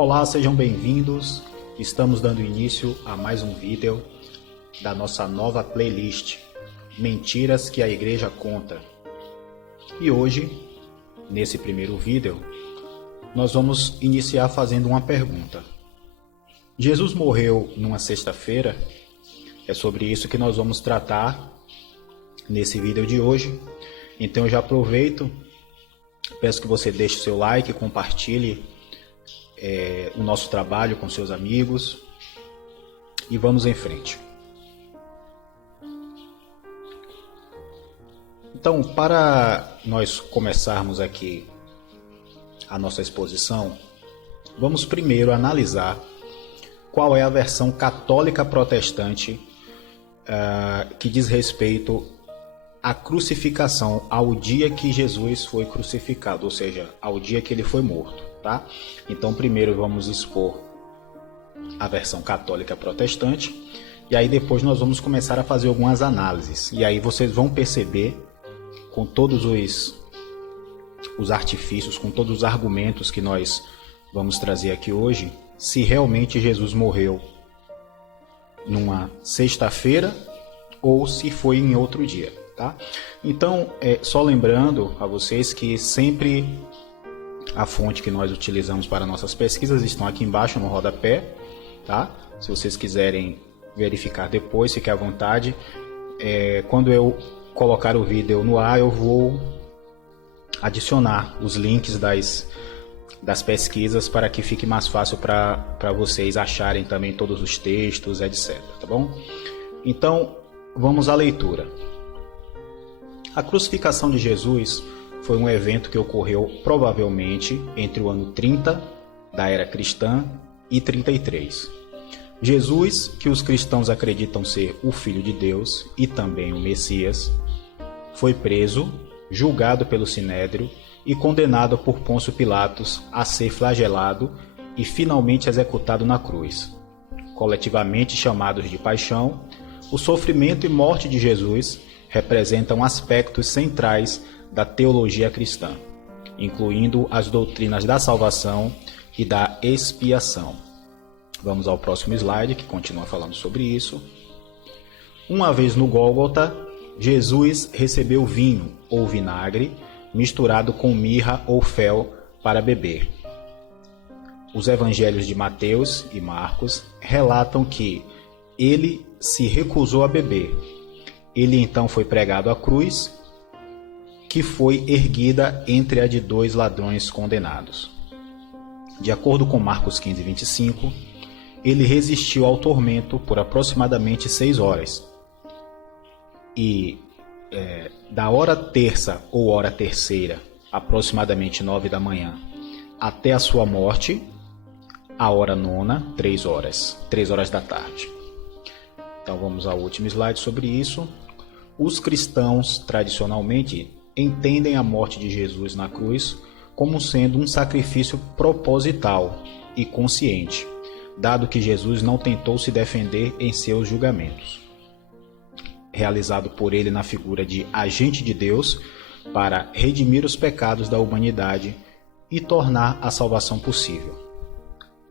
Olá, sejam bem-vindos. Estamos dando início a mais um vídeo da nossa nova playlist Mentiras que a Igreja Conta. E hoje, nesse primeiro vídeo, nós vamos iniciar fazendo uma pergunta. Jesus morreu numa sexta-feira? É sobre isso que nós vamos tratar nesse vídeo de hoje. Então eu já aproveito, peço que você deixe seu like, compartilhe o nosso trabalho com seus amigos e vamos em frente. Então, para nós começarmos aqui a nossa exposição, vamos primeiro analisar qual é a versão católica protestante que diz respeito à crucificação, ao dia que Jesus foi crucificado, ou seja, ao dia que ele foi morto. Tá? Então primeiro vamos expor a versão católica protestante e aí depois nós vamos começar a fazer algumas análises e aí vocês vão perceber com todos os artifícios, com todos os argumentos que nós vamos trazer aqui hoje, se realmente Jesus morreu numa sexta-feira ou se foi em outro dia. Tá? Então, só lembrando a vocês que sempre a fonte que nós utilizamos para nossas pesquisas estão aqui embaixo no rodapé, tá? Se vocês quiserem verificar depois, fique à vontade. Quando eu colocar o vídeo no ar, eu vou adicionar os links das pesquisas para que fique mais fácil para vocês acharem também todos os textos, etc. Tá bom? Então, vamos à leitura. A crucificação de Jesus foi um evento que ocorreu provavelmente entre o ano 30 da era cristã e 33. Jesus, que os cristãos acreditam ser o Filho de Deus e também o Messias, foi preso, julgado pelo Sinédrio e condenado por Pôncio Pilatos a ser flagelado e finalmente executado na cruz. Coletivamente chamados de paixão, o sofrimento e morte de Jesus representam aspectos centrais da teologia cristã, incluindo as doutrinas da salvação e da expiação. Vamos ao próximo slide, que continua falando sobre isso. Uma vez no Gólgota, Jesus recebeu vinho ou vinagre misturado com mirra ou fel para beber. Os evangelhos de Mateus e Marcos relatam que ele se recusou a beber. Ele então foi pregado à cruz, que foi erguida entre a de dois ladrões condenados. De acordo com Marcos 15, 25, ele resistiu ao tormento por aproximadamente 6 horas. E da hora terça ou hora terceira, aproximadamente 9 da manhã, até a sua morte, a hora nona, 3 horas da tarde. Então vamos ao último slide sobre isso. Os cristãos, tradicionalmente, entendem a morte de Jesus na cruz como sendo um sacrifício proposital e consciente, dado que Jesus não tentou se defender em seus julgamentos. Realizado por ele na figura de agente de Deus para redimir os pecados da humanidade e tornar a salvação possível.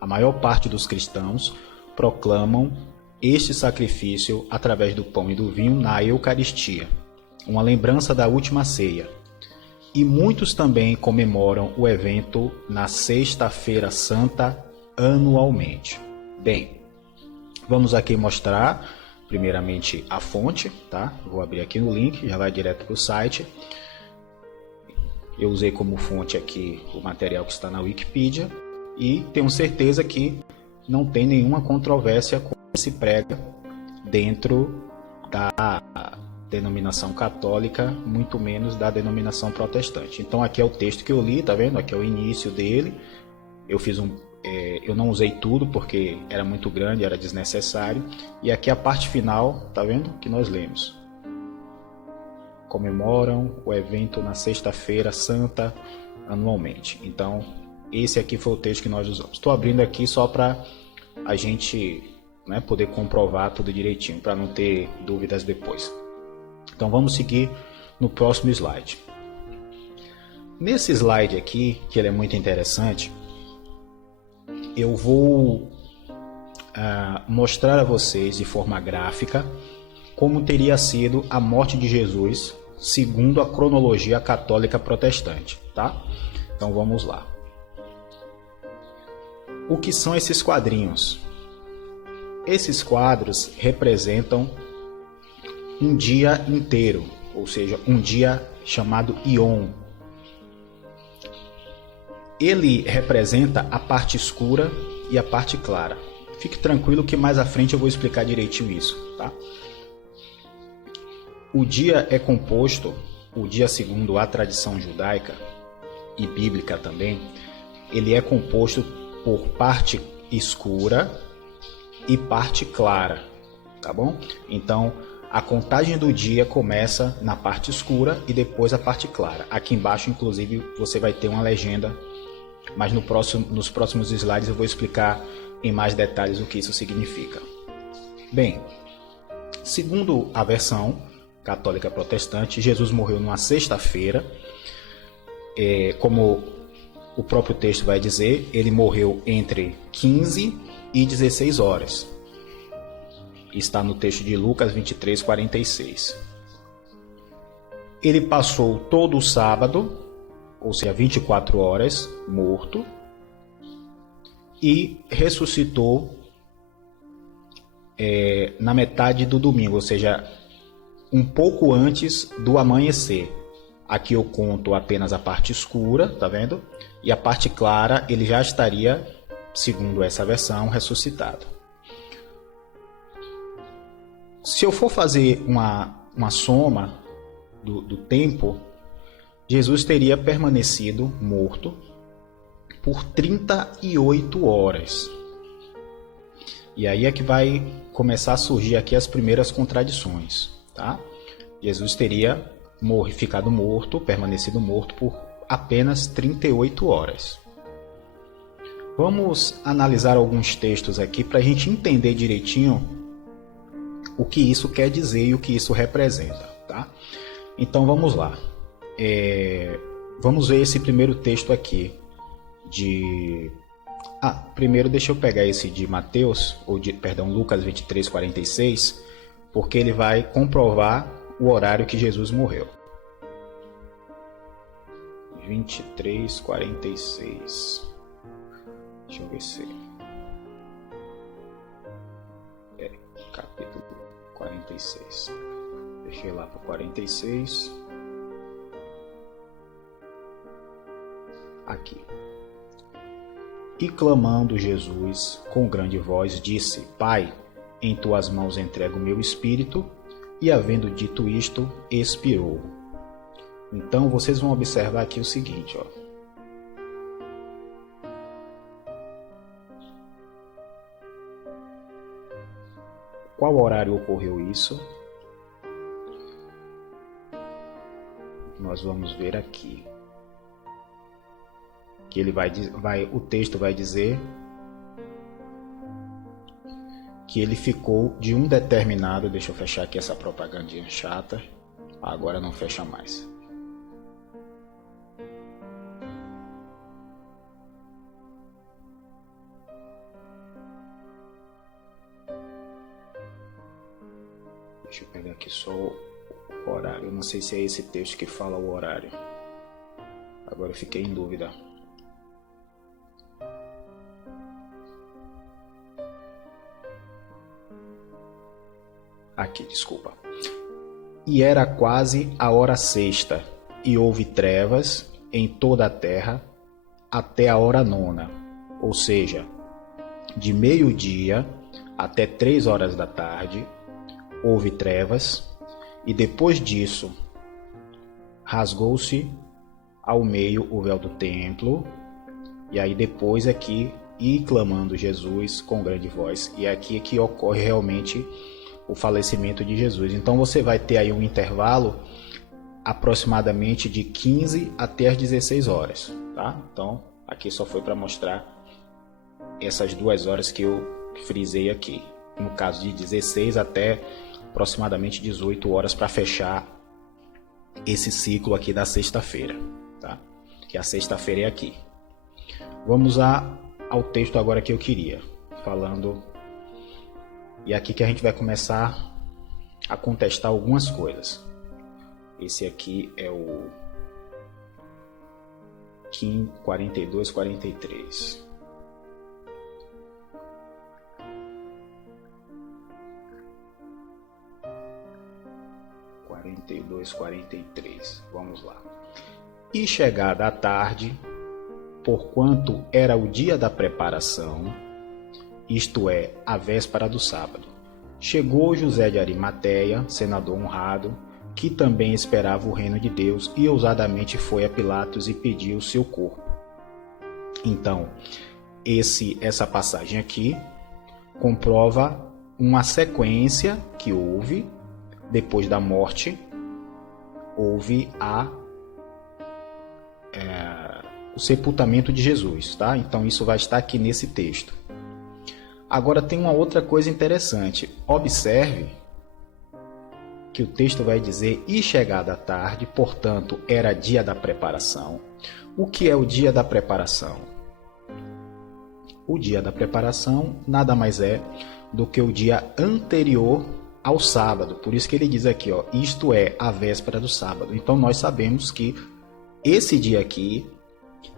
A maior parte dos cristãos proclamam este sacrifício através do pão e do vinho na Eucaristia, uma lembrança da última ceia. E muitos também comemoram o evento na Sexta-feira Santa anualmente. Bem, vamos aqui mostrar primeiramente a fonte, tá? Vou abrir aqui no link, já vai direto para o site. Eu usei como fonte aqui o material que está na Wikipedia e tenho certeza que não tem nenhuma controvérsia com o que se prega dentro da denominação católica, muito menos da denominação protestante. Então aqui é o texto que eu li, tá vendo? Aqui é o início dele. Eu não usei tudo porque era muito grande, era desnecessário. E aqui a parte final, tá vendo? Que nós lemos. Comemoram o evento na Sexta-feira Santa anualmente. Então esse aqui foi o texto que nós usamos. Estou abrindo aqui só para a gente poder comprovar tudo direitinho, para não ter dúvidas depois. Então vamos seguir no próximo slide. Nesse slide aqui, que ele é muito interessante, eu vou mostrar a vocês de forma gráfica como teria sido a morte de Jesus segundo a cronologia católica protestante, tá? Então vamos lá. O que são esses quadrinhos? Esses quadros representam um dia inteiro, ou seja, um dia chamado Ion. Ele representa a parte escura e a parte clara. Fique tranquilo que mais à frente eu vou explicar direitinho isso, tá? O dia é composto, o dia segundo a tradição judaica e bíblica também, ele é composto por parte escura e parte clara, tá bom? Então, a contagem do dia começa na parte escura e depois a parte clara. Aqui embaixo, inclusive, você vai ter uma legenda, mas nos próximos slides eu vou explicar em mais detalhes o que isso significa. Bem, segundo a versão católica protestante, Jesus morreu numa sexta-feira. Como o próprio texto vai dizer, ele morreu entre 15 e 16 horas. Está no texto de Lucas 23, 46. Ele passou todo o sábado, ou seja, 24 horas, morto, e ressuscitou na metade do domingo, ou seja, um pouco antes do amanhecer. Aqui eu conto apenas a parte escura, tá vendo? E a parte clara ele já estaria, segundo essa versão, ressuscitado. Se eu for fazer uma soma do tempo, Jesus teria permanecido morto por 38 horas. E aí é que vai começar a surgir aqui as primeiras contradições, tá? Jesus teria ficado morto, permanecido morto por apenas 38 horas. Vamos analisar alguns textos aqui para a gente entender direitinho o que isso quer dizer e o que isso representa, tá? Então vamos lá. Vamos ver esse primeiro texto aqui primeiro deixa eu pegar esse de Mateus, Lucas 23, 46, porque ele vai comprovar o horário que Jesus morreu. 23, 46. Deixa eu ver se capítulo 46. Deixei lá para 46. Aqui. E clamando Jesus com grande voz, disse: Pai, em tuas mãos entrego o meu espírito. E havendo dito isto, expirou. Então vocês vão observar aqui o seguinte, ó. Qual horário ocorreu isso? Nós vamos ver aqui. Que ele o texto vai dizer que ele ficou de um determinado, deixa eu fechar aqui essa propagandinha chata, agora não fecha mais. Deixa eu pegar aqui só o horário, eu não sei se é esse texto que fala o horário, agora eu fiquei em dúvida. Aqui, desculpa. E era quase a hora sexta, e houve trevas em toda a terra até a hora nona, ou seja, de meio-dia até 3 horas da tarde, houve trevas, e depois disso, rasgou-se ao meio o véu do templo, e aí depois aqui, e clamando Jesus com grande voz, e aqui é que ocorre realmente o falecimento de Jesus. Então você vai ter aí um intervalo aproximadamente de 15 até as 16 horas, tá? Então aqui só foi para mostrar essas 2 horas que eu frisei aqui, no caso de 16 até aproximadamente 18 horas para fechar esse ciclo aqui da sexta-feira, tá? Que a sexta-feira é aqui. Vamos à ao texto agora que eu queria, falando. E aqui que a gente vai começar a contestar algumas coisas. Esse aqui é o Kim 42:43. Vamos lá. E chegada a tarde, porquanto era o dia da preparação, isto é, a véspera do sábado, chegou José de Arimateia, senador honrado, que também esperava o reino de Deus, e ousadamente foi a Pilatos e pediu o seu corpo. Então, essa passagem aqui comprova uma sequência que houve depois da morte. Houve o sepultamento de Jesus, tá? Então isso vai estar aqui nesse texto. Agora tem uma outra coisa interessante. Observe que o texto vai dizer: e chegada a tarde, portanto, era dia da preparação. O que é o dia da preparação? O dia da preparação nada mais é do que o dia anterior ao sábado. Por isso que ele diz aqui, ó, isto é, a véspera do sábado. Então nós sabemos que esse dia aqui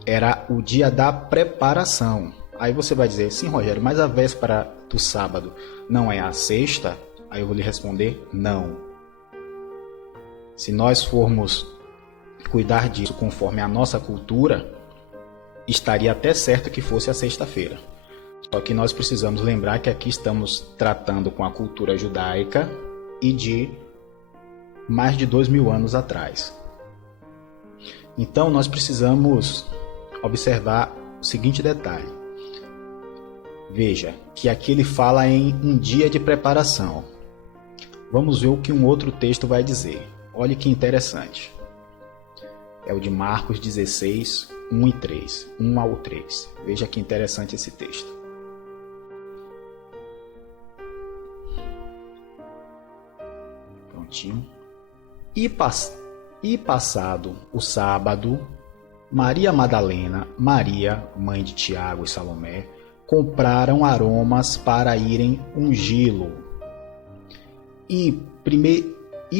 era o dia da preparação. Aí você vai dizer, sim, Rogério, mas a véspera do sábado não é a sexta? Aí eu vou lhe responder, não. Se nós formos cuidar disso conforme a nossa cultura, estaria até certo que fosse a sexta-feira. Só que nós precisamos lembrar que aqui estamos tratando com a cultura judaica e de mais de 2000 anos atrás. Então nós precisamos observar o seguinte detalhe. Veja que aqui ele fala em um dia de preparação. Vamos ver o que um outro texto vai dizer. Olhe que interessante. É o de Marcos 16, 1 e 3. 1 ao 3. Veja que interessante esse texto. Prontinho. E passado o sábado, Maria Madalena, Maria, mãe de Tiago e Salomé, compraram aromas para irem ungí-lo. E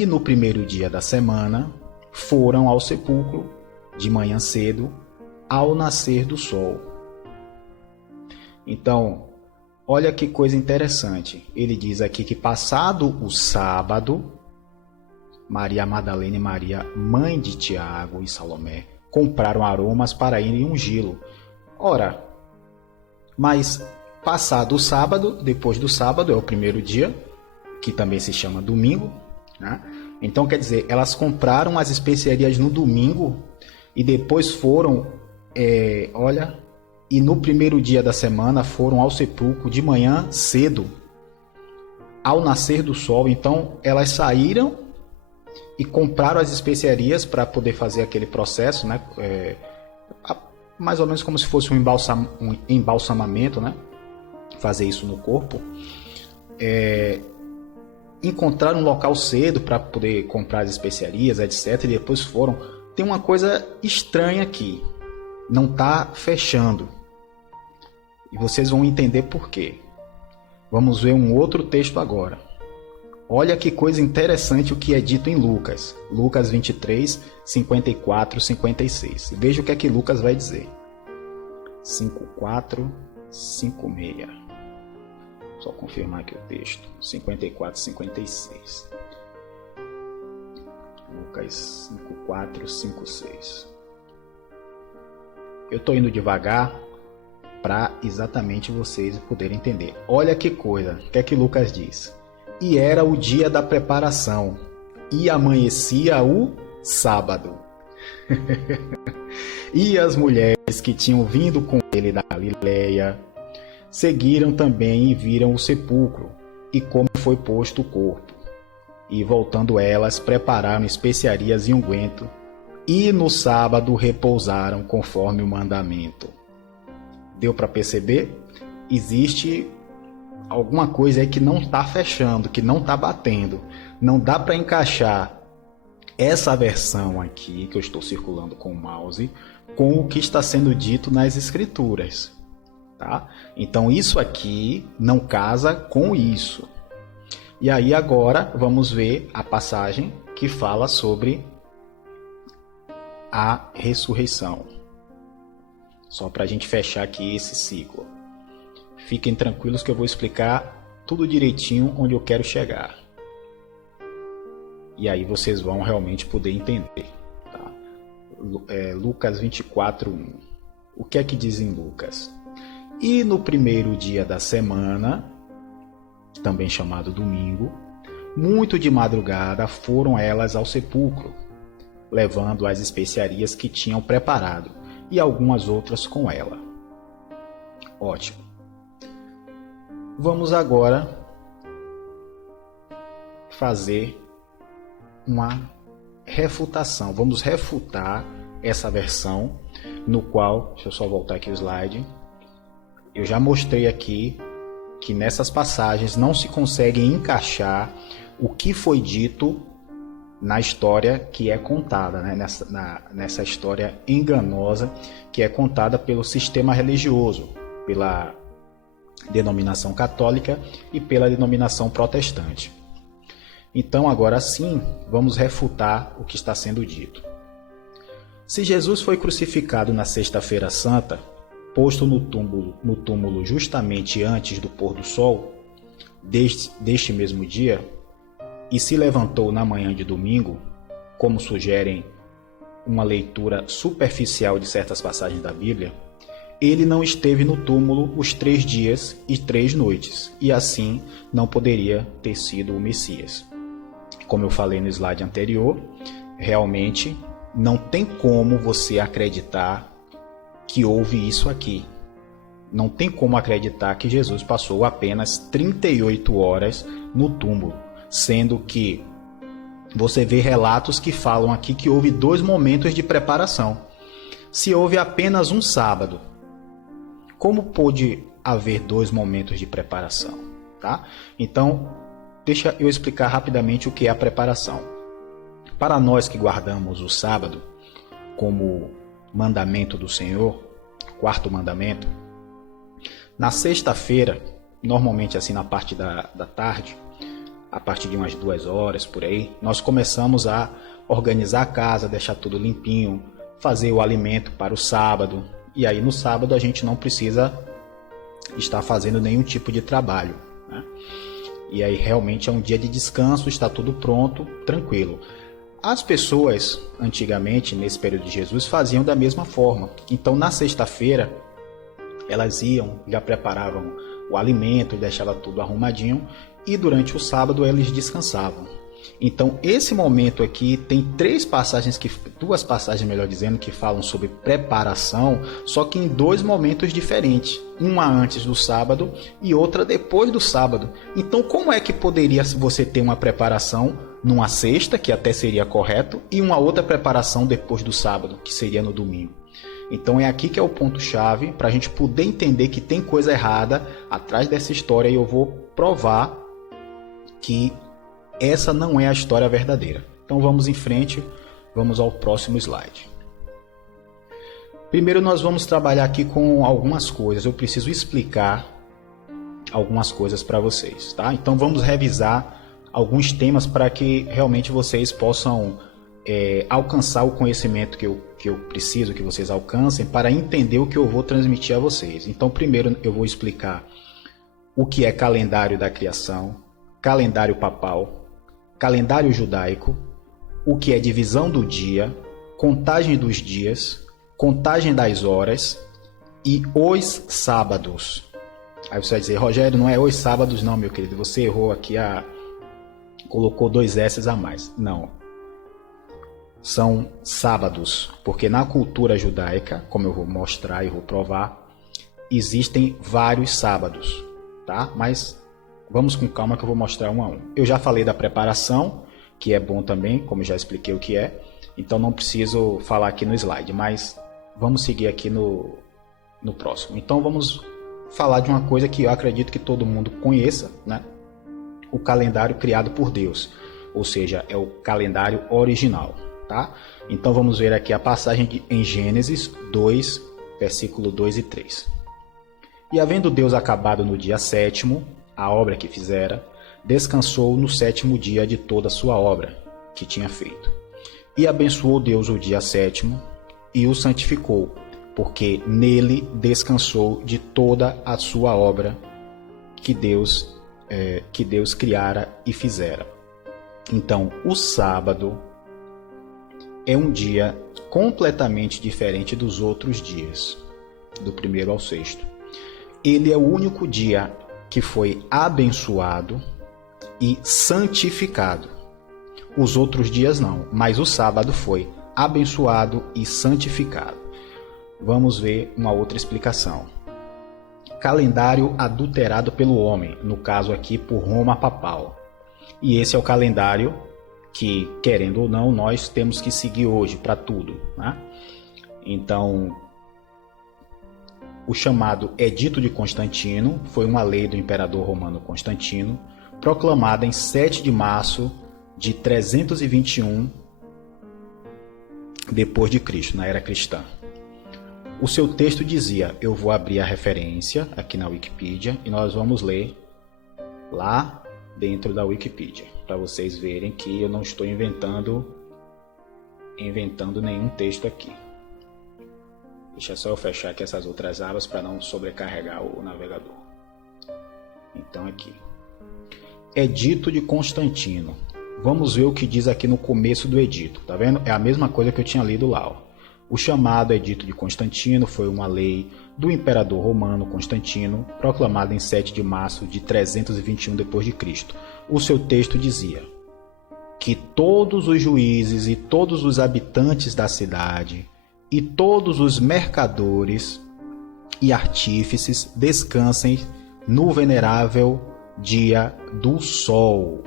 no primeiro dia da semana, foram ao sepulcro de manhã cedo, ao nascer do sol. Então, olha que coisa interessante. Ele diz aqui que passado o sábado, Maria Madalena e Maria, mãe de Tiago e Salomé, compraram aromas para irem ungí-lo. Ora, mas passado o sábado, depois do sábado é o primeiro dia, que também se chama domingo, né? Então quer dizer, elas compraram as especiarias no domingo e depois foram, e no primeiro dia da semana foram ao sepulcro de manhã cedo, ao nascer do sol. Então elas saíram e compraram as especiarias para poder fazer aquele processo, né? Mais ou menos como se fosse um embalsamamento, né? Fazer isso no corpo. Encontraram um local cedo para poder comprar as especiarias, etc. E depois foram. Tem uma coisa estranha aqui. Não está fechando. E vocês vão entender por quê. Vamos ver um outro texto agora. Olha que coisa interessante o que é dito em Lucas. Lucas 23, 54, 56. Veja o que é que Lucas vai dizer. 54, 56. Só confirmar aqui o texto. 54, 56. Lucas 54, 56. Eu estou indo devagar para exatamente vocês poderem entender. Olha que coisa. O que é que Lucas diz? E era o dia da preparação, e amanhecia o sábado. E as mulheres que tinham vindo com ele da Galileia seguiram também e viram o sepulcro, e como foi posto o corpo. E voltando elas, prepararam especiarias e unguento, e no sábado repousaram conforme o mandamento. Deu para perceber? Existe alguma coisa aí que não está fechando, que não está batendo. Não dá para encaixar essa versão aqui, que eu estou circulando com o mouse, com o que está sendo dito nas escrituras. tá? Então isso aqui não casa com isso. E aí agora vamos ver a passagem que fala sobre a ressurreição. Só para a gente fechar aqui esse ciclo. Fiquem tranquilos que eu vou explicar tudo direitinho onde eu quero chegar. E aí vocês vão realmente poder entender. Tá? Lucas 24:1. O que é que diz em Lucas? E no primeiro dia da semana, também chamado domingo, muito de madrugada foram elas ao sepulcro, levando as especiarias que tinham preparado e algumas outras com ela. Ótimo. Vamos agora fazer uma refutação. Vamos refutar essa versão no qual, deixa eu só voltar aqui o slide, eu já mostrei aqui que nessas passagens não se consegue encaixar o que foi dito na história que é contada, né? Nessa história enganosa que é contada pelo sistema religioso, pela denominação católica e pela denominação protestante. Então, agora sim, vamos refutar o que está sendo dito. Se Jesus foi crucificado na Sexta-feira Santa, posto no túmulo justamente antes do pôr do sol, deste mesmo dia, e se levantou na manhã de domingo, como sugerem uma leitura superficial de certas passagens da Bíblia, ele não esteve no túmulo os 3 dias e 3 noites, e assim não poderia ter sido o Messias. Como eu falei no slide anterior, realmente não tem como você acreditar que houve isso aqui. Não tem como acreditar que Jesus passou apenas 38 horas no túmulo, sendo que você vê relatos que falam aqui que houve 2 momentos de preparação. Se houve apenas um sábado, como pôde haver 2 momentos de preparação? Tá? Então, deixa eu explicar rapidamente o que é a preparação. Para nós que guardamos o sábado como mandamento do Senhor, 4º mandamento, na sexta-feira, normalmente assim na parte da tarde, a partir de umas 2 horas por aí, nós começamos a organizar a casa, deixar tudo limpinho, fazer o alimento para o sábado. E aí no sábado a gente não precisa estar fazendo nenhum tipo de trabalho, né? E aí realmente é um dia de descanso, está tudo pronto, tranquilo. As pessoas, antigamente, nesse período de Jesus, faziam da mesma forma. Então, na sexta-feira, elas iam, já preparavam o alimento, deixavam tudo arrumadinho, e durante o sábado eles descansavam. Então, esse momento aqui tem 2 passagens, melhor dizendo, que falam sobre preparação, só que em 2 momentos diferentes. Uma antes do sábado e outra depois do sábado. Então, como é que poderia você ter uma preparação numa sexta, que até seria correto, e uma outra preparação depois do sábado, que seria no domingo? Então, é aqui que é o ponto-chave para a gente poder entender que tem coisa errada atrás dessa história, e eu vou provar que essa não é a história verdadeira. Então vamos em frente, vamos ao próximo slide. Primeiro nós vamos trabalhar aqui com algumas coisas. Eu preciso explicar algumas coisas para vocês, tá? Então vamos revisar alguns temas para que realmente vocês possam alcançar o conhecimento que eu preciso que vocês alcancem para entender o que eu vou transmitir a vocês. Então primeiro eu vou explicar o que é calendário da criação, calendário papal, calendário judaico, o que é divisão do dia, contagem dos dias, contagem das horas e os sábados. Aí você vai dizer, Rogério, não é os sábados não, meu querido, você errou aqui, colocou 2 S's a mais. Não, são sábados, porque na cultura judaica, como eu vou mostrar e vou provar, existem vários sábados, tá? Mas vamos com calma que eu vou mostrar um a um. Eu já falei da preparação, que é bom também, como já expliquei o que é. Então não preciso falar aqui no slide, mas vamos seguir aqui no próximo. Então vamos falar de uma coisa que eu acredito que todo mundo conheça, né? O calendário criado por Deus, ou seja, é o calendário original, tá? Então vamos ver aqui a passagem em Gênesis 2, versículo 2 e 3. E havendo Deus acabado no dia 7º a obra que fizera, descansou no 7º dia de toda a sua obra que tinha feito. E abençoou Deus o dia 7º e o santificou, porque nele descansou de toda a sua obra que Deus criara e fizera. Então, o sábado é um dia completamente diferente dos outros dias, do 1º ao 6º. Ele é o único dia que foi abençoado e santificado. Os outros dias não, mas o sábado foi abençoado e santificado. Vamos ver uma outra explicação. Calendário adulterado pelo homem, no caso aqui por Roma papal. E esse é o calendário que, querendo ou não, nós temos que seguir hoje para tudo, né? Então, o chamado Edito de Constantino foi uma lei do imperador romano Constantino, proclamada em 7 de março de 321 depois de Cristo, na era cristã. O seu texto dizia, eu vou abrir a referência aqui na Wikipedia e nós vamos ler lá dentro da Wikipedia, para vocês verem que eu não estou inventando nenhum texto aqui. Deixa só eu fechar aqui essas outras abas para não sobrecarregar o navegador. Então aqui. Edito de Constantino. Vamos ver o que diz aqui no começo do edito. Tá vendo? É a mesma coisa que eu tinha lido lá. Ó. O chamado Edito de Constantino foi uma lei do imperador romano Constantino, proclamada em 7 de março de 321 d.C. O seu texto dizia que todos os juízes e todos os habitantes da cidade e todos os mercadores e artífices descansem no venerável dia do sol.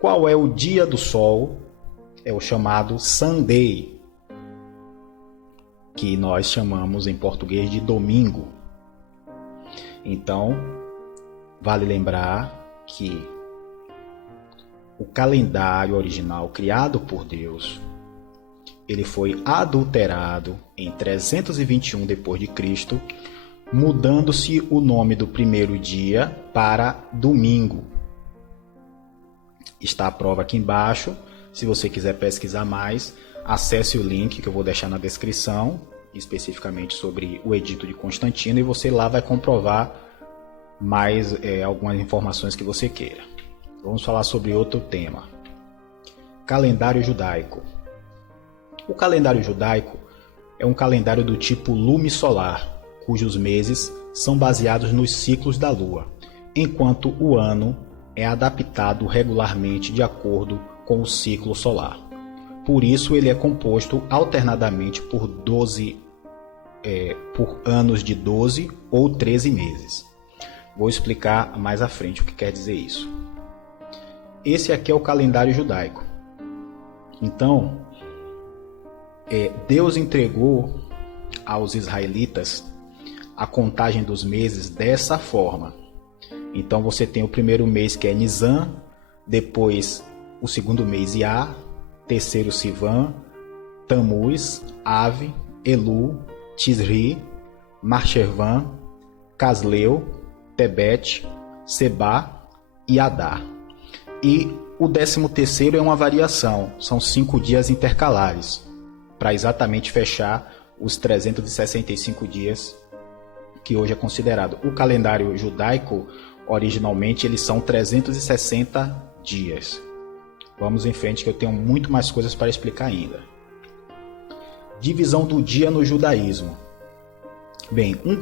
Qual é o dia do sol? É o chamado Sunday, que nós chamamos em português de domingo. Então, vale lembrar que o calendário original criado por Deus, ele foi adulterado em 321 d.C., mudando-se o nome do primeiro dia para domingo. Está a prova aqui embaixo. Se você quiser pesquisar mais, acesse o link que eu vou deixar na descrição, especificamente sobre o Edito de Constantino, e você lá vai comprovar mais algumas informações que você queira. Vamos falar sobre outro tema. Calendário judaico. O calendário judaico é um calendário do tipo lunisolar, cujos meses são baseados nos ciclos da lua, enquanto o ano é adaptado regularmente de acordo com o ciclo solar. Por isso, ele é composto alternadamente por anos de 12 ou 13 meses. Vou explicar mais à frente o que quer dizer isso. Esse aqui é o calendário judaico. Então, Deus entregou aos israelitas a contagem dos meses dessa forma. Então você tem o primeiro mês, que é Nisan, depois o segundo mês Iá, terceiro Sivan, Tamuz, Ave, Elu, Tisri, Marchevan, Casleu, Tebete, Sebá e Adar. E o 13º é uma variação, são 5 dias intercalares, para exatamente fechar os 365 dias que hoje é considerado. O calendário judaico, originalmente, eles são 360 dias. Vamos em frente que eu tenho muito mais coisas para explicar ainda. Divisão do dia no judaísmo. Bem, um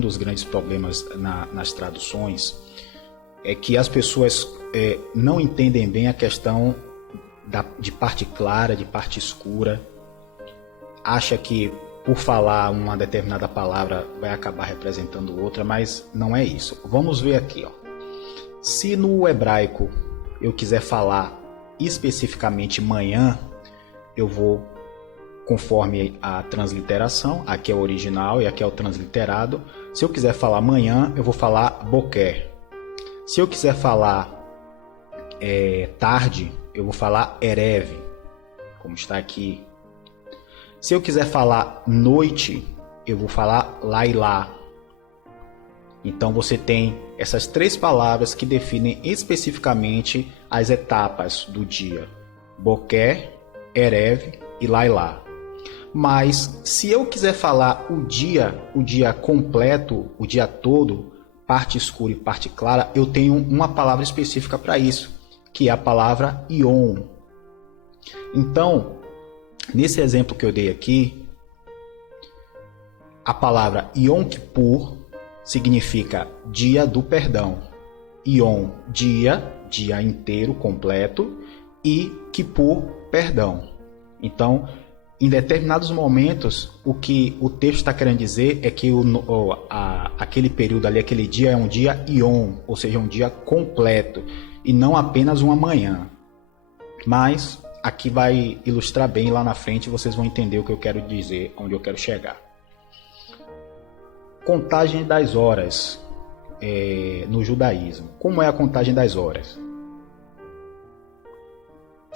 dos grandes problemas nas traduções é que as pessoas não entendem bem a questão de parte clara, de parte escura. Acha que por falar uma determinada palavra vai acabar representando outra, mas não é isso. Vamos ver aqui. Ó. Se no hebraico eu quiser falar especificamente manhã, eu vou, conforme a transliteração, aqui é o original e aqui é o transliterado. Se eu quiser falar manhã, eu vou falar boker. Se eu quiser falar tarde, eu vou falar erev, como está aqui. Se eu quiser falar noite, eu vou falar lailá. Então você tem essas 3 palavras que definem especificamente as etapas do dia: Boker, Erev e Lailá. Mas se eu quiser falar o dia completo, o dia todo, parte escura e parte clara, eu tenho uma palavra específica para isso, que é a palavra Yom. Então, nesse exemplo que eu dei aqui, a palavra Yom Kippur significa dia do perdão. Yom, dia inteiro, completo, e Kippur, perdão. Então, em determinados momentos, o que o texto está querendo dizer é que aquele período ali, aquele dia é um dia Yom, ou seja, um dia completo, e não apenas uma manhã. Mas aqui vai ilustrar bem, lá na frente vocês vão entender o que eu quero dizer, onde eu quero chegar. Contagem das horas no judaísmo. Como é a contagem das horas?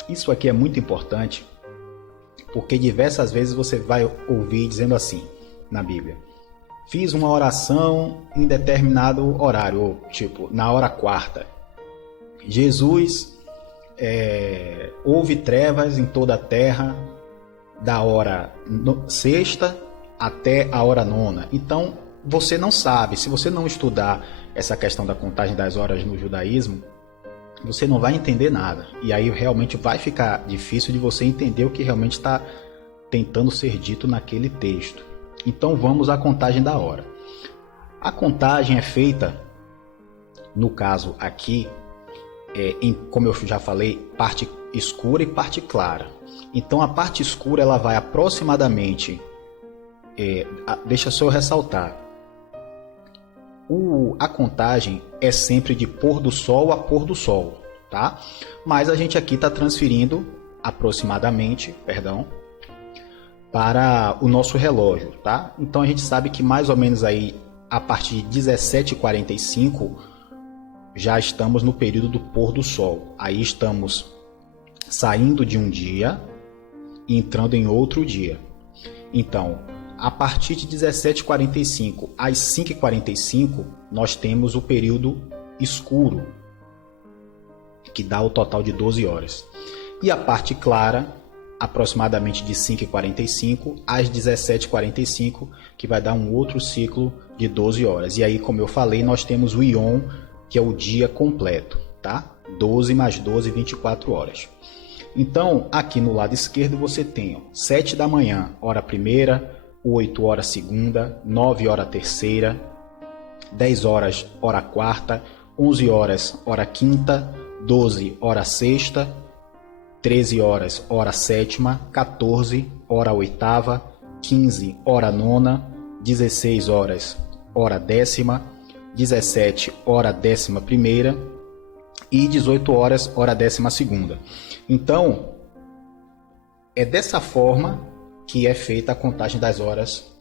Isso aqui é muito importante, porque diversas vezes você vai ouvir dizendo assim na Bíblia: fiz uma oração em determinado horário, ou tipo, na hora quarta. Jesus, houve trevas em toda a terra da hora sexta até a hora nona. Então, você não sabe, se você não estudar essa questão da contagem das horas no judaísmo, você não vai entender nada. E aí realmente vai ficar difícil de você entender o que realmente está tentando ser dito naquele texto. Então vamos à contagem da hora. A contagem é feita, no caso aqui, como eu já falei, parte escura e parte clara. Então a parte escura ela vai aproximadamente, deixa só eu ressaltar, a contagem é sempre de pôr do sol a pôr do sol, tá? Mas a gente aqui está transferindo aproximadamente, para o nosso relógio, tá? Então a gente sabe que mais ou menos aí a partir de 17h45 já estamos no período do pôr do sol. Aí estamos saindo de um dia e entrando em outro dia. Então, a partir de 17h45 às 5h45, nós temos o período escuro, que dá o total de 12 horas. E a parte clara, aproximadamente de 5h45 às 17h45, que vai dar um outro ciclo de 12 horas. E aí, como eu falei, nós temos o Yom, que é o dia completo, tá? 12 mais 12, 24 horas. Então, aqui no lado esquerdo você tem 7 da manhã, hora primeira, 8 horas segunda, 9 horas terceira, 10 horas hora quarta, 11 horas hora quinta, 12 hora sexta, 13 horas hora sétima, 14 hora oitava, 15 hora nona, 16 horas hora décima, 17 hora décima primeira e 18 horas hora décima segunda. Então, é dessa forma que é feita a contagem das horas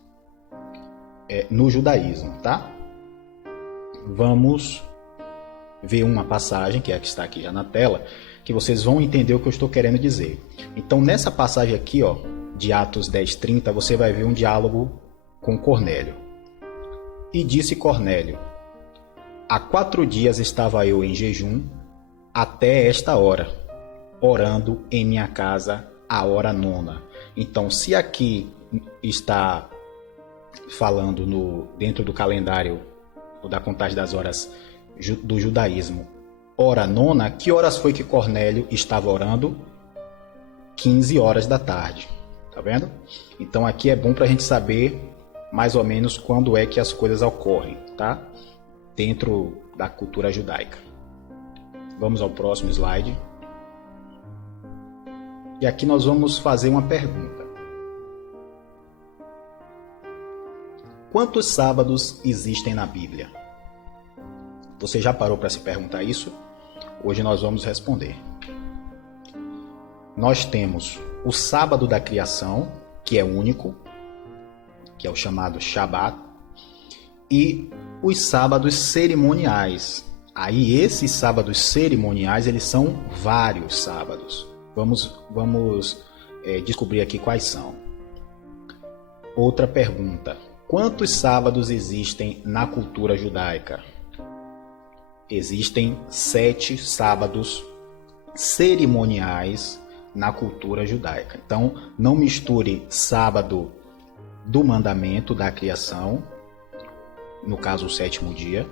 no judaísmo, tá? Vamos ver uma passagem, que é a que está aqui já na tela, que vocês vão entender o que eu estou querendo dizer. Então, nessa passagem aqui, ó, de Atos 10:30, você vai ver um diálogo com Cornélio. E disse Cornélio: há 4 dias estava eu em jejum até esta hora, orando em minha casa a hora nona. Então, se aqui está falando dentro do calendário da contagem das horas do judaísmo, hora nona, que horas foi que Cornélio estava orando? 15 horas da tarde, tá vendo? Então aqui é bom para a gente saber mais ou menos quando é que as coisas ocorrem, tá? Dentro da cultura judaica. Vamos ao próximo slide. E aqui nós vamos fazer uma pergunta. Quantos sábados existem na Bíblia? Você já parou para se perguntar isso? Hoje nós vamos responder. Nós temos o sábado da criação, que é único, que é o chamado Shabat, e os sábados cerimoniais. Aí esses sábados cerimoniais, eles são vários sábados. Vamos descobrir aqui quais são. Outra pergunta. Quantos sábados existem na cultura judaica? Existem 7 sábados cerimoniais na cultura judaica. Então, não misture sábado do mandamento da criação, no caso o 7º dia,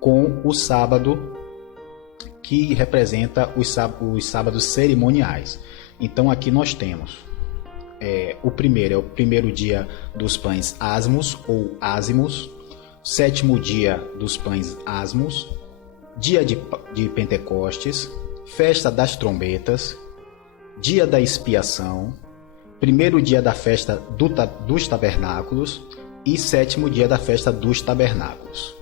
com o sábado que representa os sábados cerimoniais. Então, aqui nós temos o primeiro é o primeiro dia dos pães asmos ou ázimos, 7º dia dos pães asmos, dia de Pentecostes, festa das trombetas, dia da expiação, primeiro dia da festa dos tabernáculos e 7º dia da festa dos tabernáculos.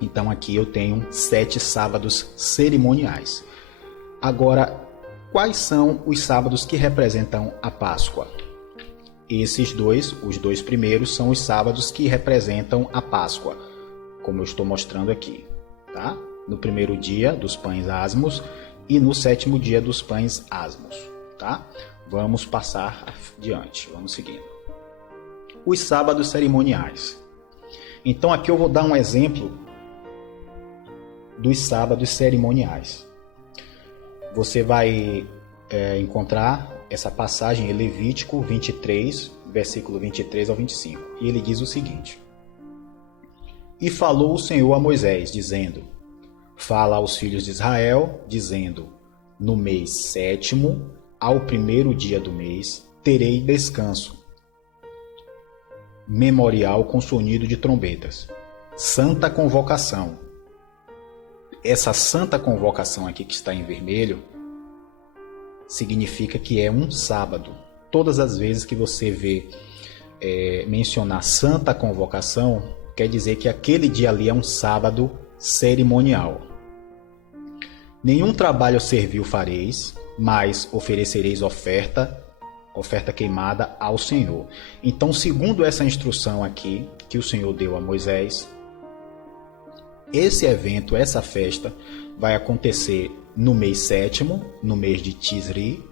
Então aqui eu tenho 7 sábados cerimoniais. Agora, quais são os sábados que representam a Páscoa? Esses dois, os 2 primeiros, são os sábados que representam a Páscoa, como eu estou mostrando aqui. Tá? No primeiro dia dos pães asmos e no 7º dia dos pães asmos. Tá? Vamos passar adiante, vamos seguindo. Os sábados cerimoniais. Então aqui eu vou dar um exemplo dos sábados cerimoniais. Você vai encontrar essa passagem em Levítico 23, versículo 23 ao 25. E ele diz o seguinte: E falou o Senhor a Moisés, dizendo: Fala aos filhos de Israel, dizendo: No mês 7º, ao primeiro dia do mês, terei descanso, memorial com sonido de trombetas, santa convocação. Essa santa convocação aqui que está em vermelho significa que é um sábado. Todas as vezes que você vê mencionar santa convocação, quer dizer que aquele dia ali é um sábado cerimonial. Nenhum trabalho servil fareis, mas oferecereis oferta queimada ao Senhor. Então, segundo essa instrução aqui que o Senhor deu a Moisés, esse evento, essa festa, vai acontecer no mês 7º, no mês de Tisri.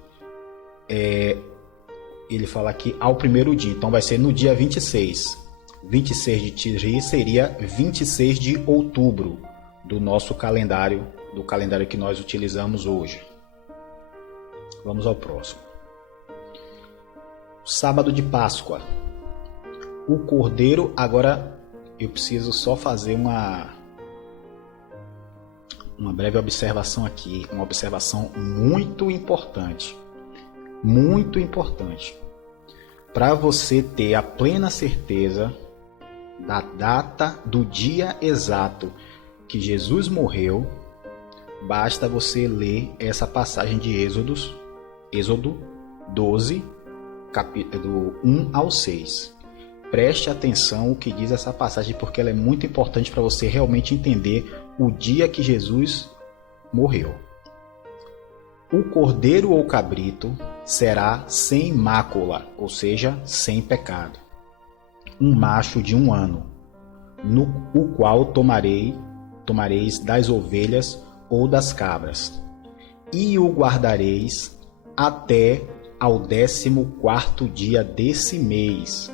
Ele fala aqui ao primeiro dia, então vai ser no dia 26. 26 de Tisri seria 26 de outubro do nosso calendário, do calendário que nós utilizamos hoje. Vamos ao próximo. Sábado de Páscoa. O cordeiro, agora eu preciso só fazer uma breve observação aqui, uma observação muito importante. Muito importante. Para você ter a plena certeza da data, do dia exato que Jesus morreu, basta você ler essa passagem de Êxodo 12, do 1 ao 6. Preste atenção o que diz essa passagem, porque ela é muito importante para você realmente entender o dia que Jesus morreu. O cordeiro ou cabrito será sem mácula, ou seja, sem pecado. Um macho de 1 ano, no o qual tomareis das ovelhas ou das cabras, e o guardareis até ao 14º dia desse mês,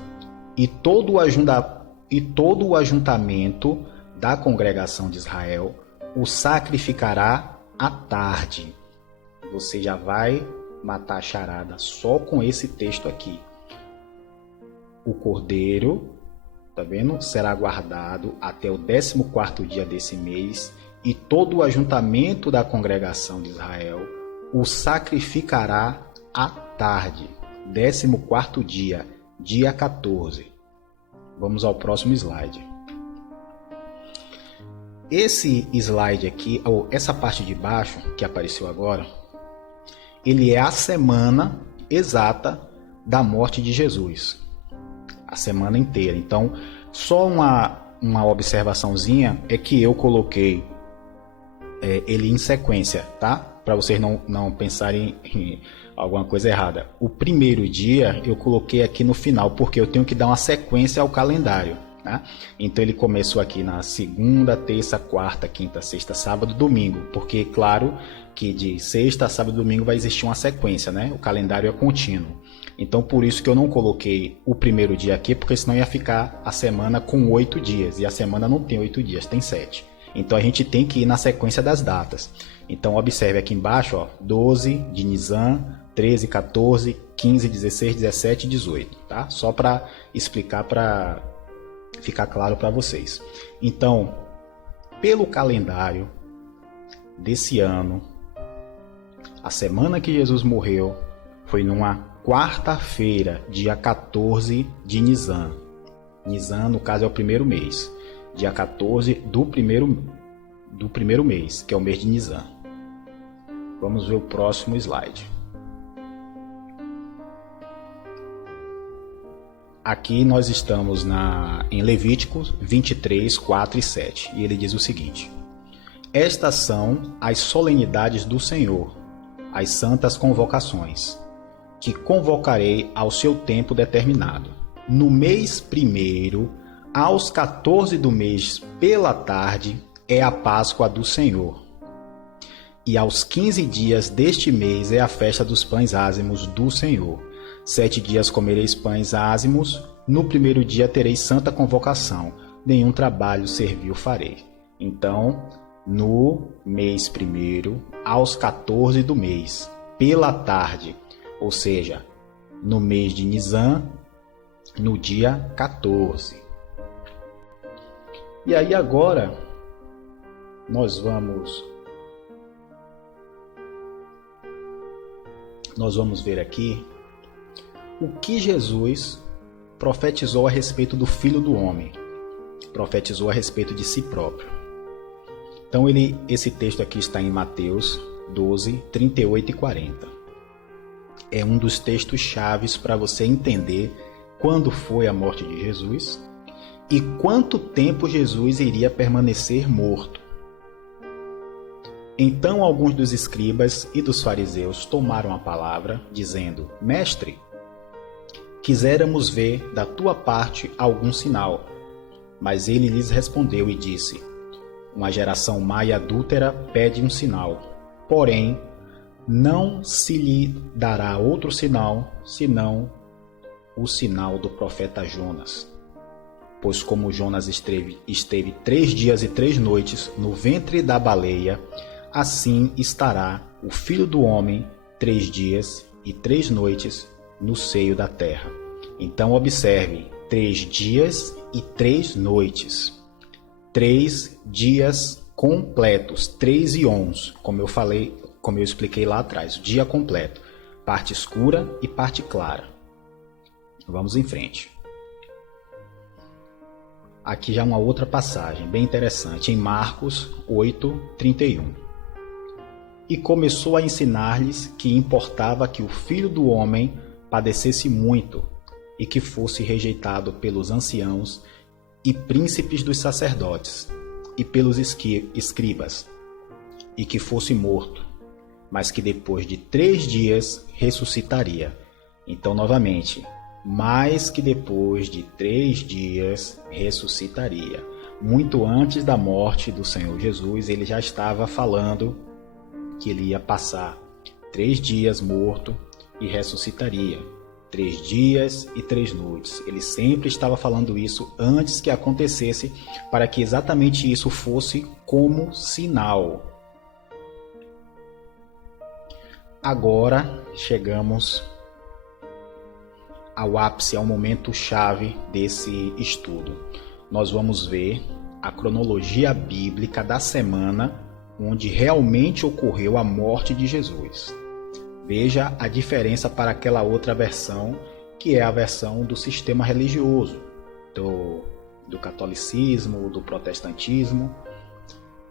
e todo o ajuntamento da congregação de Israel o sacrificará à tarde. Você já vai matar a charada só com esse texto aqui. O cordeiro, tá vendo? Será guardado até o 14º dia desse mês, e todo o ajuntamento da congregação de Israel o sacrificará à tarde, 14º dia, dia 14. Vamos ao próximo slide. Esse slide aqui, ou essa parte de baixo que apareceu agora, ele é a semana exata da morte de Jesus. A semana inteira. Então, só uma observaçãozinha é que eu coloquei ele em sequência, tá? Para vocês não pensarem em alguma coisa errada. O primeiro dia eu coloquei aqui no final, porque eu tenho que dar uma sequência ao calendário, tá? Então ele começou aqui na segunda, terça, quarta, quinta, sexta, sábado, domingo, porque claro que de sexta, sábado e domingo vai existir uma sequência, né? O calendário é contínuo. Então por isso que eu não coloquei o primeiro dia aqui, porque senão ia ficar a semana com 8 dias. E a semana não tem 8 dias, tem 7. Então a gente tem que ir na sequência das datas. Então observe aqui embaixo, ó, 12 de Nisan, 13, 14, 15, 16, 17 e 18. Tá? Só para explicar, para ficar claro para vocês. Então, pelo calendário desse ano, a semana que Jesus morreu foi numa quarta-feira, dia 14 de Nisan. Nisan, no caso, é o primeiro mês. Dia 14 do primeiro mês, que é o mês de Nisan. Vamos ver o próximo slide. Aqui nós estamos em Levíticos 23, 4 e 7. E ele diz o seguinte: Estas são as solenidades do Senhor, as santas convocações, que convocarei ao seu tempo determinado. No mês primeiro, aos 14 do mês pela tarde, é a Páscoa do Senhor. E aos 15 dias deste mês é a festa dos pães ázimos do Senhor. 7 dias comereis pães ázimos, no primeiro dia tereis santa convocação, nenhum trabalho servil farei. Então, no mês primeiro, aos 14 do mês, pela tarde, ou seja, no mês de Nisan, no dia 14. E aí agora, nós vamos ver aqui o que Jesus profetizou a respeito do Filho do Homem, profetizou a respeito de si próprio. Então esse texto aqui está em Mateus 12, 38 e 40. É um dos textos chaves para você entender quando foi a morte de Jesus e quanto tempo Jesus iria permanecer morto. Então alguns dos escribas e dos fariseus tomaram a palavra, dizendo: Mestre, quiséramos ver da tua parte algum sinal. Mas ele lhes respondeu e disse: Uma geração má e adúltera pede um sinal, porém não se lhe dará outro sinal, senão o sinal do profeta Jonas. Pois como Jonas esteve 3 dias e 3 noites no ventre da baleia, assim estará o Filho do Homem 3 dias e 3 noites no seio da terra. Então observe, 3 dias e 3 noites. 3 dias completos, 3 íons, como eu expliquei lá atrás, o dia completo, parte escura e parte clara. Vamos em frente. Aqui já uma outra passagem bem interessante, em Marcos 8, 31. E começou a ensinar-lhes que importava que o Filho do Homem padecesse muito e que fosse rejeitado pelos anciãos e príncipes dos sacerdotes e pelos escribas, e que fosse morto, mas que depois de 3 dias ressuscitaria. Então, novamente, mas que depois de 3 dias ressuscitaria. Muito antes da morte do Senhor Jesus, ele já estava falando que ele ia passar 3 dias morto e ressuscitaria. 3 dias e 3 noites. Ele sempre estava falando isso antes que acontecesse, para que exatamente isso fosse como sinal. Agora chegamos ao ápice, ao momento chave desse estudo. Nós vamos ver a cronologia bíblica da semana onde realmente ocorreu a morte de Jesus. Veja a diferença para aquela outra versão, que é a versão do sistema religioso, do catolicismo, do protestantismo.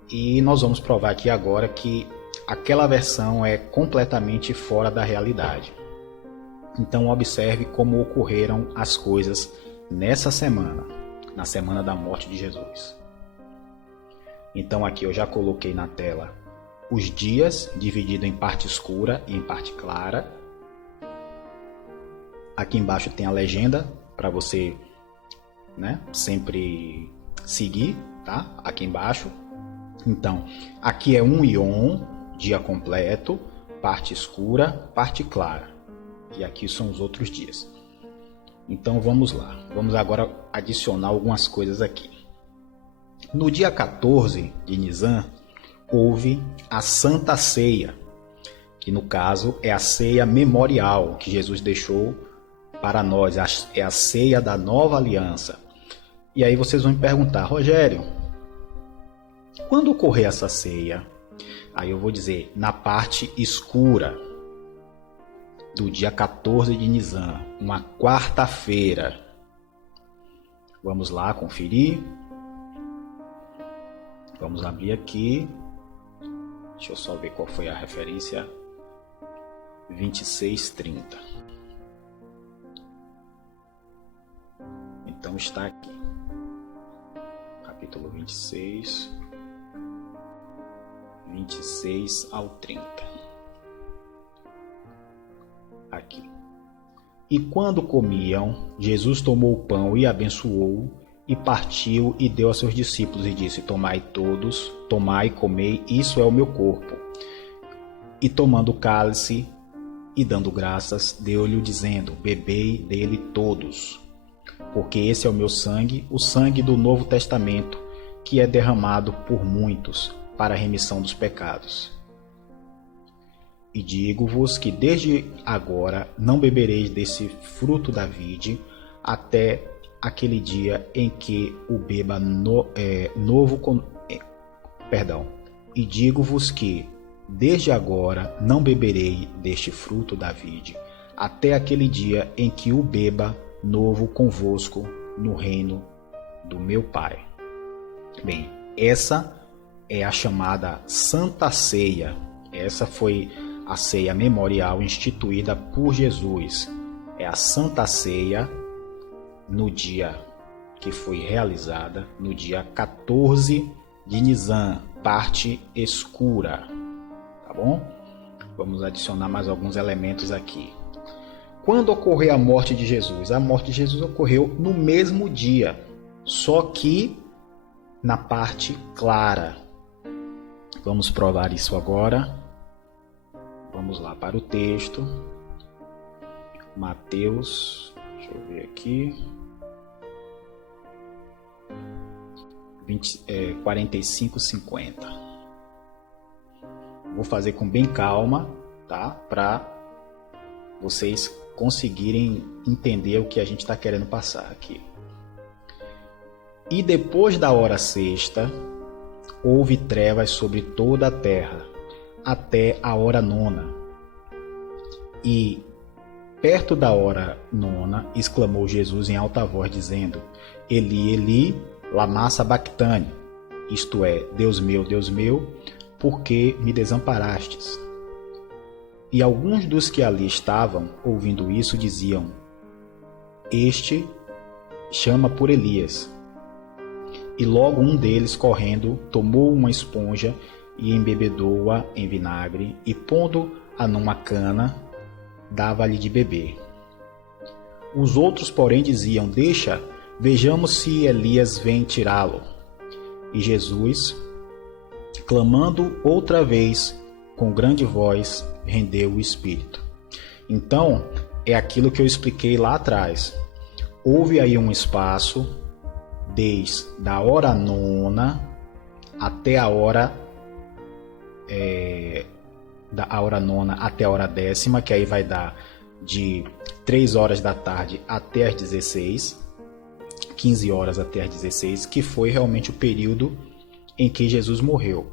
E nós vamos provar aqui agora que aquela versão é completamente fora da realidade. Então observe como ocorreram as coisas nessa semana, na semana da morte de Jesus. Então aqui eu já coloquei na tela os dias, dividido em parte escura e em parte clara. Aqui embaixo tem a legenda para você, sempre seguir, tá? Aqui embaixo. Então, aqui é um íon, dia completo, parte escura, parte clara. E aqui são os outros dias. Então vamos lá. Vamos agora adicionar algumas coisas aqui. No dia 14 de Nisan, houve a Santa Ceia, que no caso é a ceia memorial que Jesus deixou para nós. É a ceia da nova aliança. E aí vocês vão me perguntar, Rogério, quando ocorrer essa ceia? Aí eu vou dizer, na parte escura do dia 14 de Nisan, uma quarta-feira. Vamos lá conferir. Vamos abrir aqui. Deixa eu só ver qual foi a referência. 26:30. Então está aqui. Capítulo 26. 26 ao 30. Aqui. E quando comiam, Jesus tomou o pão e abençoou, e partiu e deu a seus discípulos e disse: Tomai todos, tomai e comei, isso é o meu corpo. E tomando o cálice e dando graças, deu-lhe dizendo: Bebei dele todos, porque esse é o meu sangue, o sangue do Novo Testamento, que é derramado por muitos para a remissão dos pecados. E digo-vos que desde agora não bebereis desse fruto da vide, até aquele dia em que o beba E digo-vos que desde agora não beberei deste fruto da vide, até aquele dia em que o beba novo convosco no reino do meu Pai. Bem, essa é a chamada Santa Ceia. Essa foi a ceia memorial instituída por Jesus. É a Santa Ceia no dia que foi realizada, no dia 14 de Nisan, parte escura. Tá bom? Vamos adicionar mais alguns elementos aqui. Quando ocorreu a morte de Jesus? A morte de Jesus ocorreu no mesmo dia, só que na parte clara. Vamos provar isso agora. Vamos lá para o texto. Mateus, deixa eu ver aqui. 45:50. Vou fazer com bem calma, tá? Para vocês conseguirem entender o que a gente está querendo passar aqui. E depois da hora sexta, houve trevas sobre toda a terra, até a hora nona. E perto da hora nona, exclamou Jesus em alta voz, dizendo: Eli, Eli, lama sabactani, isto é, Deus meu, por que me desamparastes? E alguns dos que ali estavam, ouvindo isso, diziam: Este chama por Elias. E logo um deles, correndo, tomou uma esponja e embebedou-a em vinagre, e pondo-a numa cana, dava-lhe de beber. Os outros, porém, diziam: Deixa, vejamos se Elias vem tirá-lo. E Jesus, clamando outra vez com grande voz, rendeu o espírito. Então, é aquilo que eu expliquei lá atrás. Houve aí um espaço desde a hora nona até a hora da hora nona até a hora décima, que aí vai dar de 3 horas da tarde até as 16, 15 horas até as 16, que foi realmente o período em que Jesus morreu.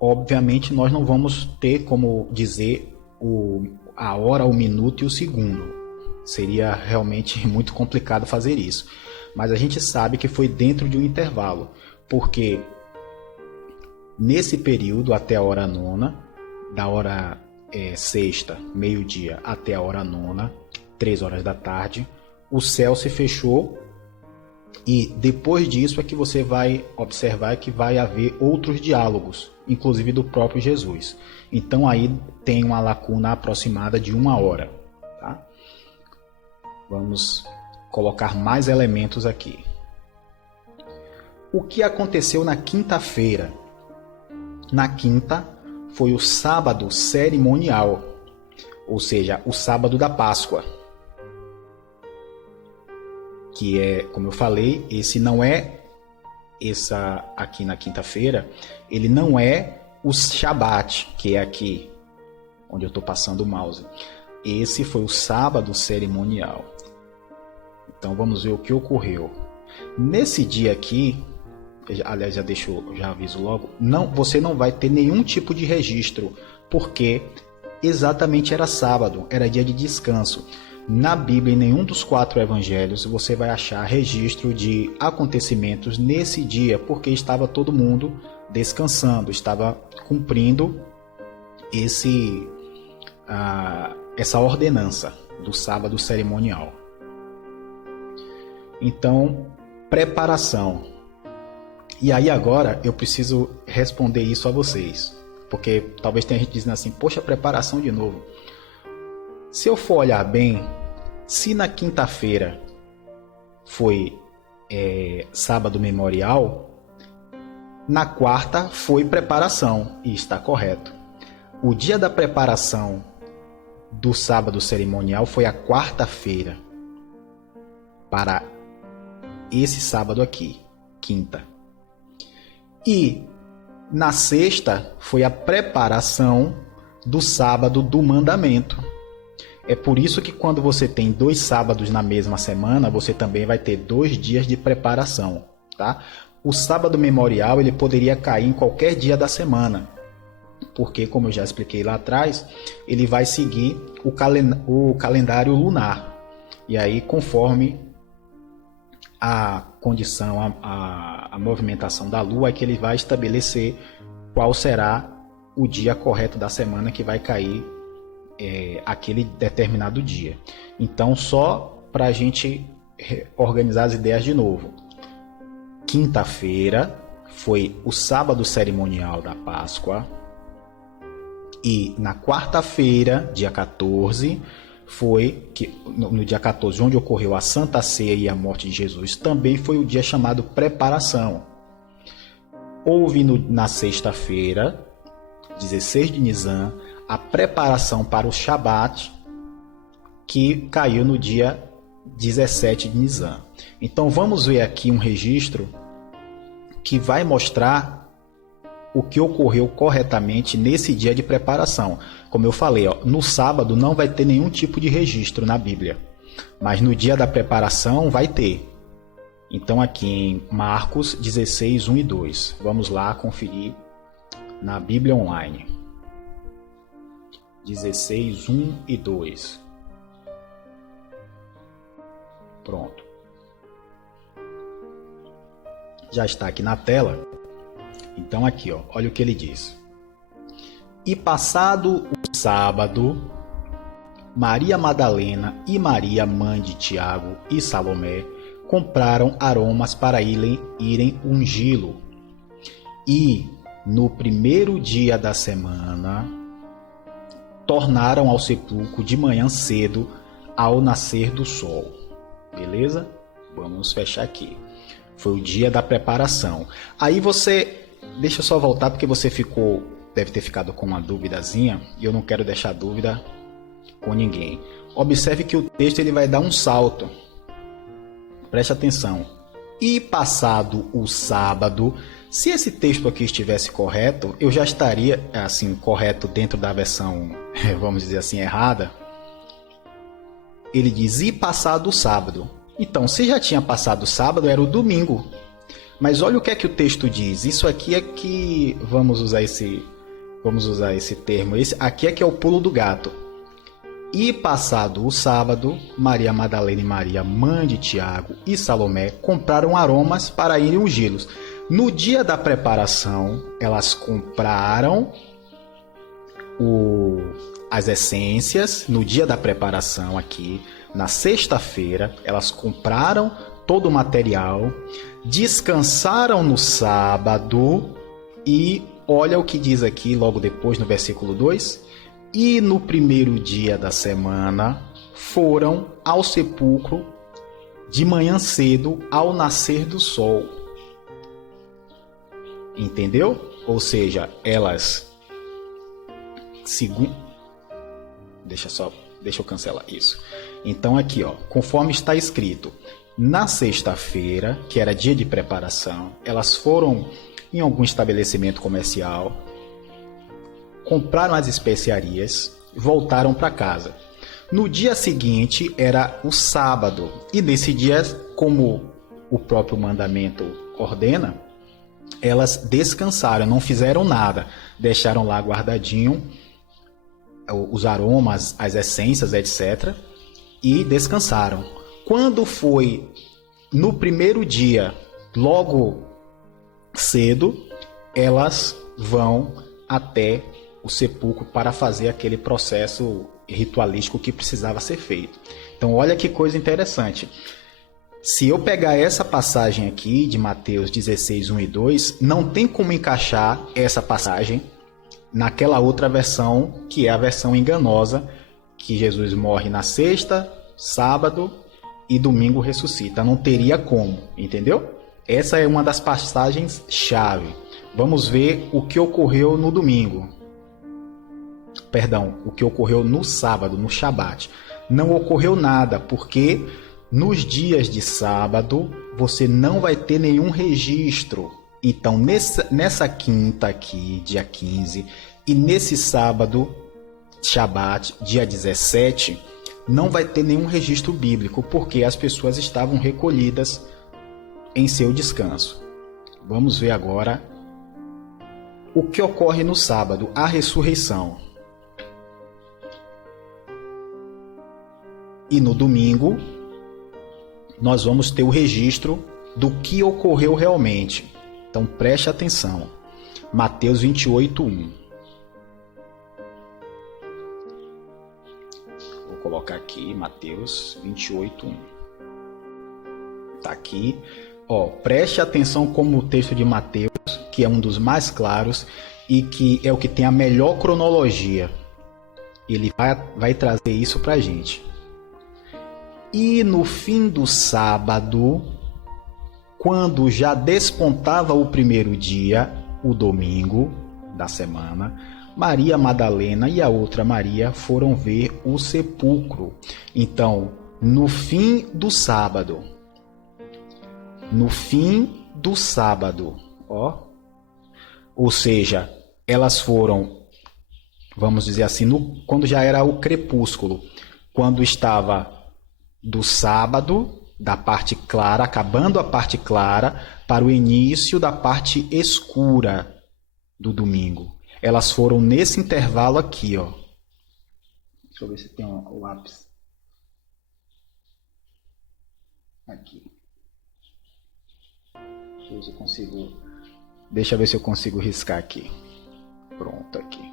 Obviamente nós não vamos ter como dizer a hora, o minuto e o segundo. Seria realmente muito complicado fazer isso. Mas a gente sabe que foi dentro de um intervalo, porque nesse período até a hora nona, da hora sexta, meio-dia, até a hora nona, 3 horas da tarde, o céu se fechou, e depois disso é que você vai observar que vai haver outros diálogos, inclusive do próprio Jesus. Então aí tem uma lacuna aproximada de 1 hora. Tá? Vamos colocar mais elementos aqui. O que aconteceu na quinta-feira? Na quinta foi o sábado cerimonial. ou seja, o sábado da Páscoa. Que é, como eu falei, esse não é, essa aqui na quinta-feira, ele não é o Shabat, que é aqui, onde eu estou passando o mouse. Esse foi o sábado cerimonial. Então vamos ver o que ocorreu. Nesse dia aqui, aliás, já aviso logo, você não vai ter nenhum tipo de registro, porque exatamente era sábado, era dia de descanso. Na Bíblia, em nenhum dos 4 evangelhos, você vai achar registro de acontecimentos nesse dia, porque estava todo mundo descansando, estava cumprindo essa ordenança do sábado cerimonial. Então, preparação. E aí agora eu preciso responder isso a vocês, porque talvez tenha gente dizendo assim, poxa, preparação de novo. Se eu for olhar bem, se na quinta-feira foi sábado memorial, na quarta foi preparação, e está correto. O dia da preparação do sábado cerimonial foi a quarta-feira, para esse sábado aqui, quinta. E na sexta foi a preparação do sábado do mandamento. É por isso que quando você tem 2 sábados na mesma semana, você também vai ter 2 dias de preparação, tá? O sábado memorial ele poderia cair em qualquer dia da semana, porque, como eu já expliquei lá atrás, ele vai seguir o calendário lunar. E aí, conforme a condição, a movimentação da Lua, é que ele vai estabelecer qual será o dia correto da semana que vai cair aquele determinado dia. Então, só para a gente organizar as ideias de novo. Quinta-feira foi o sábado cerimonial da Páscoa. E na quarta-feira, dia 14, foi que no dia 14, onde ocorreu a Santa Ceia e a morte de Jesus, também foi o dia chamado preparação. Houve na sexta-feira, 16 de Nisan, a preparação para o Shabat, que caiu no dia 17 de Nisan. Então vamos ver aqui um registro que vai mostrar o que ocorreu corretamente nesse dia de preparação. Como eu falei, no sábado não vai ter nenhum tipo de registro na Bíblia, mas no dia da preparação vai ter. Então aqui em Marcos 16, 1 e 2. Vamos lá conferir na Bíblia Online. 16, 1 e 2. Pronto. Já está aqui na tela. Então aqui, olha o que ele diz. E passado o sábado, Maria Madalena e Maria, mãe de Tiago e Salomé, compraram aromas para irem ungí-lo. E no primeiro dia da semana, tornaram ao sepulcro de manhã cedo, ao nascer do sol. Beleza? Vamos fechar aqui. Foi o dia da preparação. Aí você... Deixa eu só voltar porque você deve ter ficado com uma duvidazinha e eu não quero deixar dúvida com ninguém. Observe que o texto ele vai dar um salto. Preste atenção. E passado o sábado, se esse texto aqui estivesse correto, eu já estaria assim correto dentro da versão, vamos dizer assim, errada. Ele diz e passado o sábado. Então, se já tinha passado o sábado, era o domingo. Mas olha o que é que o texto diz. Isso aqui é que vamos usar esse termo. Esse aqui é que é o pulo do gato. E passado o sábado, Maria Madalena e Maria, mãe de Tiago e Salomé, compraram aromas para irem ungí-los. No dia da preparação, elas compraram as essências. No dia da preparação aqui, na sexta-feira, elas compraram todo o material, descansaram no sábado e olha o que diz aqui logo depois no versículo 2. E no primeiro dia da semana foram ao sepulcro de manhã cedo ao nascer do sol. Entendeu? Ou seja, elas Deixa eu cancelar isso. Então aqui, ó, conforme está escrito, na sexta-feira, que era dia de preparação, elas foram em algum estabelecimento comercial, compraram as especiarias, voltaram para casa. No dia seguinte era o sábado, e nesse dia, como o próprio mandamento ordena, elas descansaram, não fizeram nada, deixaram lá guardadinho os aromas, as essências, etc. e descansaram. Quando foi no primeiro dia, logo cedo, elas vão até o sepulcro para fazer aquele processo ritualístico que precisava ser feito. Então, olha que coisa interessante. Se eu pegar essa passagem aqui de Mateus 16, 1 e 2, não tem como encaixar essa passagem naquela outra versão, que é a versão enganosa, que Jesus morre na sexta, sábado e domingo ressuscita. Não teria como, entendeu? Essa é uma das passagens-chave. Vamos ver o que ocorreu no domingo. Perdão, o que ocorreu no sábado, no Shabat. Não ocorreu nada, porque nos dias de sábado você não vai ter nenhum registro. Então, nessa quinta aqui, dia 15, e nesse sábado, Shabat, dia 17, não vai ter nenhum registro bíblico, porque as pessoas estavam recolhidas em seu descanso. Vamos ver agora o que ocorre no sábado, a ressurreição. E no domingo, nós vamos ter o registro do que ocorreu realmente. Então preste atenção. Mateus 28, 1. Vou colocar aqui Mateus 28, 1. Tá aqui. Ó, preste atenção como o texto de Mateus, que é um dos mais claros e que é o que tem a melhor cronologia. Ele vai trazer isso pra gente. E no fim do sábado, quando já despontava o primeiro dia, o domingo da semana, Maria Madalena e a outra Maria foram ver o sepulcro. Então, no fim do sábado, ó, ou seja, elas foram, vamos dizer assim, quando já era o crepúsculo, quando estava do sábado, da parte clara, acabando a parte clara, para o início da parte escura do domingo. Elas foram nesse intervalo aqui, ó. Deixa eu ver se tem o lápis. Aqui. Deixa eu ver se eu consigo riscar aqui. Pronto, aqui.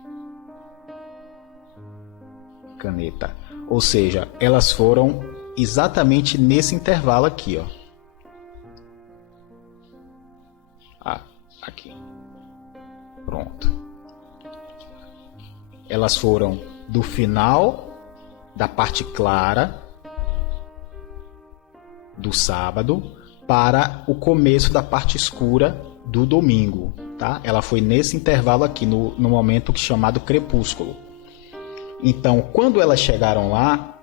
Caneta. Ou seja, elas foram exatamente nesse intervalo aqui, ó. Aqui. Pronto. Elas foram do final da parte clara do sábado para o começo da parte escura do domingo, tá? Ela foi nesse intervalo aqui, no momento chamado crepúsculo. Então, quando elas chegaram lá,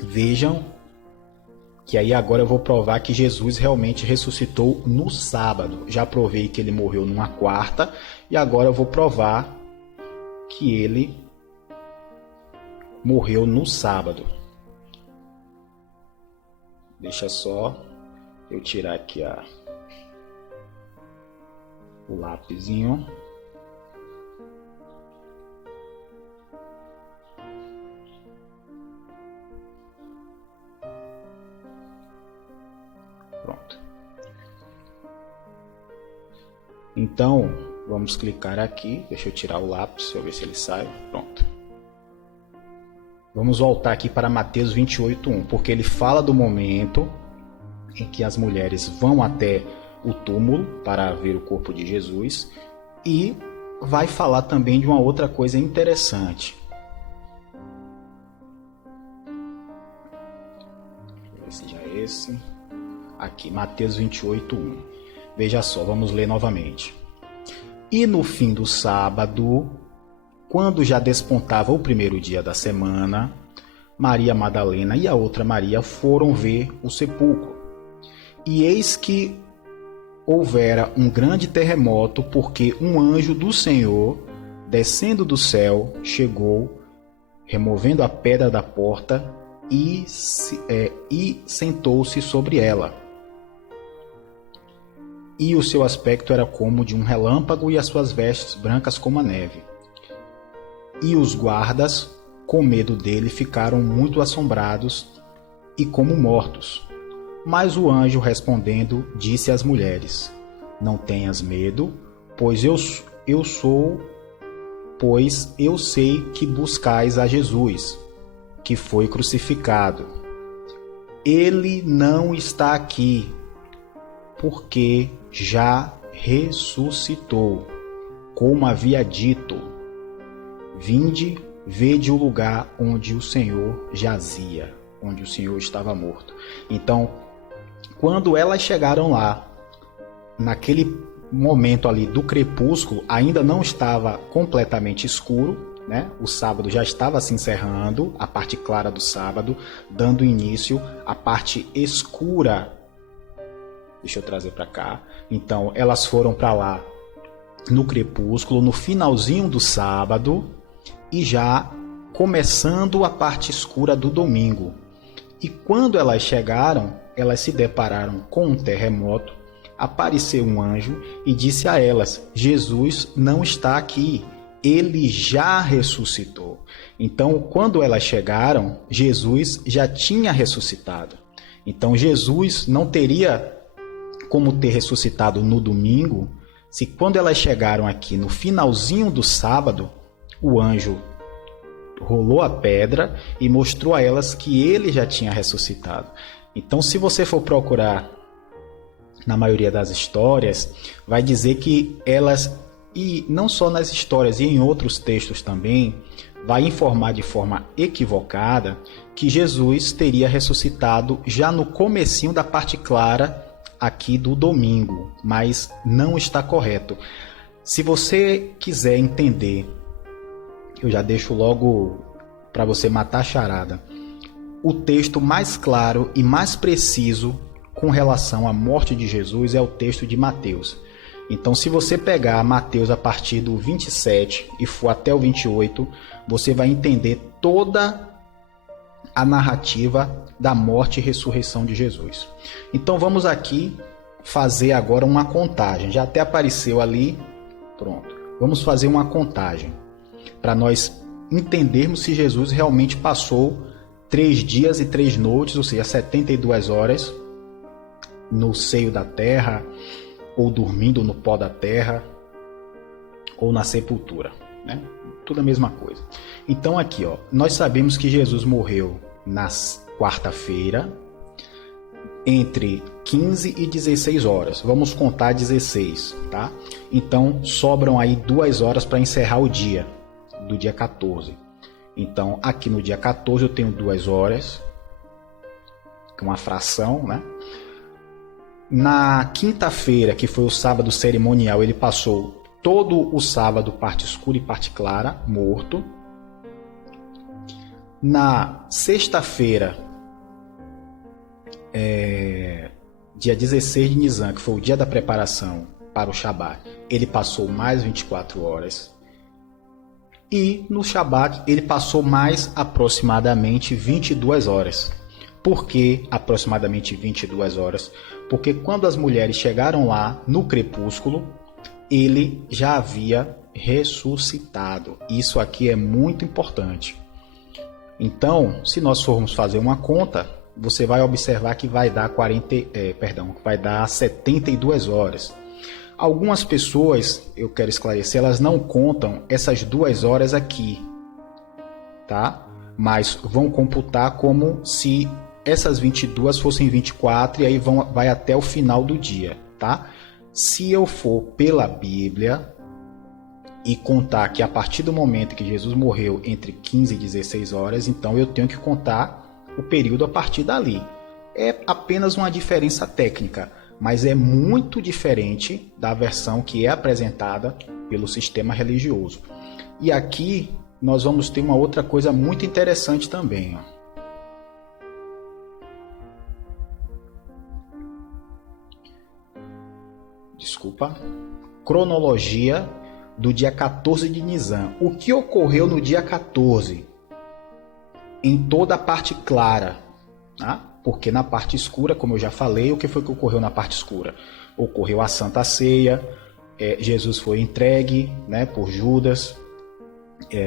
vejam que aí agora eu vou provar que Jesus realmente ressuscitou no sábado. Já provei que ele morreu numa quarta e agora eu vou provar que ele morreu no sábado. Deixa só eu tirar aqui o lápisinho. Pronto. Então, vamos clicar aqui. Deixa eu tirar o lápis, deixa eu ver se ele sai. Pronto. Vamos voltar aqui para Mateus 28:1, porque ele fala do momento em que as mulheres vão até o túmulo para ver o corpo de Jesus e vai falar também de uma outra coisa interessante. Deixa eu ver se já é esse. Aqui, Mateus 28:1. Veja só, vamos ler novamente. E no fim do sábado, quando já despontava o primeiro dia da semana, Maria Madalena e a outra Maria foram ver o sepulcro. E eis que houvera um grande terremoto, porque um anjo do Senhor, descendo do céu, chegou, removendo a pedra da porta e sentou-se sobre ela. E o seu aspecto era como de um relâmpago e as suas vestes brancas como a neve. E os guardas, com medo dele, ficaram muito assombrados e como mortos. Mas o anjo, respondendo, disse às mulheres: não tenhas medo, pois eu sei que buscais a Jesus, que foi crucificado. Ele não está aqui, porque já ressuscitou, como havia dito. Vinde, vede o lugar onde o Senhor jazia, onde o Senhor estava morto. Então, quando elas chegaram lá, naquele momento ali do crepúsculo, ainda não estava completamente escuro, né? O sábado já estava se encerrando, a parte clara do sábado, dando início à parte escura. Deixa eu trazer para cá. Então, elas foram para lá no crepúsculo, no finalzinho do sábado, e já começando a parte escura do domingo. E quando elas chegaram, elas se depararam com um terremoto. Apareceu um anjo e disse a elas: Jesus não está aqui, ele já ressuscitou. Então, quando elas chegaram, Jesus já tinha ressuscitado. Então, Jesus não teria como ter ressuscitado no domingo, se quando elas chegaram aqui no finalzinho do sábado, o anjo rolou a pedra e mostrou a elas que ele já tinha ressuscitado. Então, se você for procurar na maioria das histórias, vai dizer que elas, e não só nas histórias e em outros textos também, vai informar de forma equivocada que Jesus teria ressuscitado já no comecinho da parte clara aqui do domingo, mas não está correto. Se você quiser entender, eu já deixo logo para você matar a charada, o texto mais claro e mais preciso com relação à morte de Jesus é o texto de Mateus. Então, se você pegar Mateus a partir do 27 e for até o 28, você vai entender toda a narrativa da morte e ressurreição de Jesus. Então, vamos aqui fazer agora uma contagem. Já até apareceu ali. Pronto. Vamos fazer uma contagem para nós entendermos se Jesus realmente passou 3 dias e 3 noites, ou seja, 72 horas no seio da terra, ou dormindo no pó da terra, ou na sepultura, né? Tudo a mesma coisa. Então aqui, ó, nós sabemos que Jesus morreu na quarta-feira, entre 15 e 16 horas. Vamos contar 16, tá? Então sobram aí 2 horas para encerrar o dia, do dia 14. Então aqui no dia 14 eu tenho 2 horas, uma fração, né? Na quinta-feira, que foi o sábado cerimonial, ele passou todo o sábado, parte escura e parte clara, morto. Na sexta-feira, dia 16 de Nisan, que foi o dia da preparação para o Shabat, ele passou mais 24 horas. E no Shabat, ele passou mais aproximadamente 22 horas. Por que aproximadamente 22 horas? Porque quando as mulheres chegaram lá no crepúsculo, ele já havia ressuscitado. Isso aqui é muito importante. Então, se nós formos fazer uma conta, você vai observar que vai dar vai dar 72 horas. Algumas pessoas, eu quero esclarecer, elas não contam essas 2 horas aqui, tá? Mas vão computar como se essas 22 fossem 24 e aí vai até o final do dia, tá? Se eu for pela Bíblia e contar que a partir do momento que Jesus morreu entre 15 e 16 horas, então eu tenho que contar o período a partir dali. É apenas uma diferença técnica, mas é muito diferente da versão que é apresentada pelo sistema religioso. E aqui nós vamos ter uma outra coisa muito interessante também. Ó. Desculpa. Cronologia do dia 14 de Nisan. O que ocorreu no dia 14? Em toda a parte clara. Tá? Porque na parte escura, como eu já falei, o que foi que ocorreu na parte escura? Ocorreu a Santa Ceia, Jesus foi entregue, né, por Judas,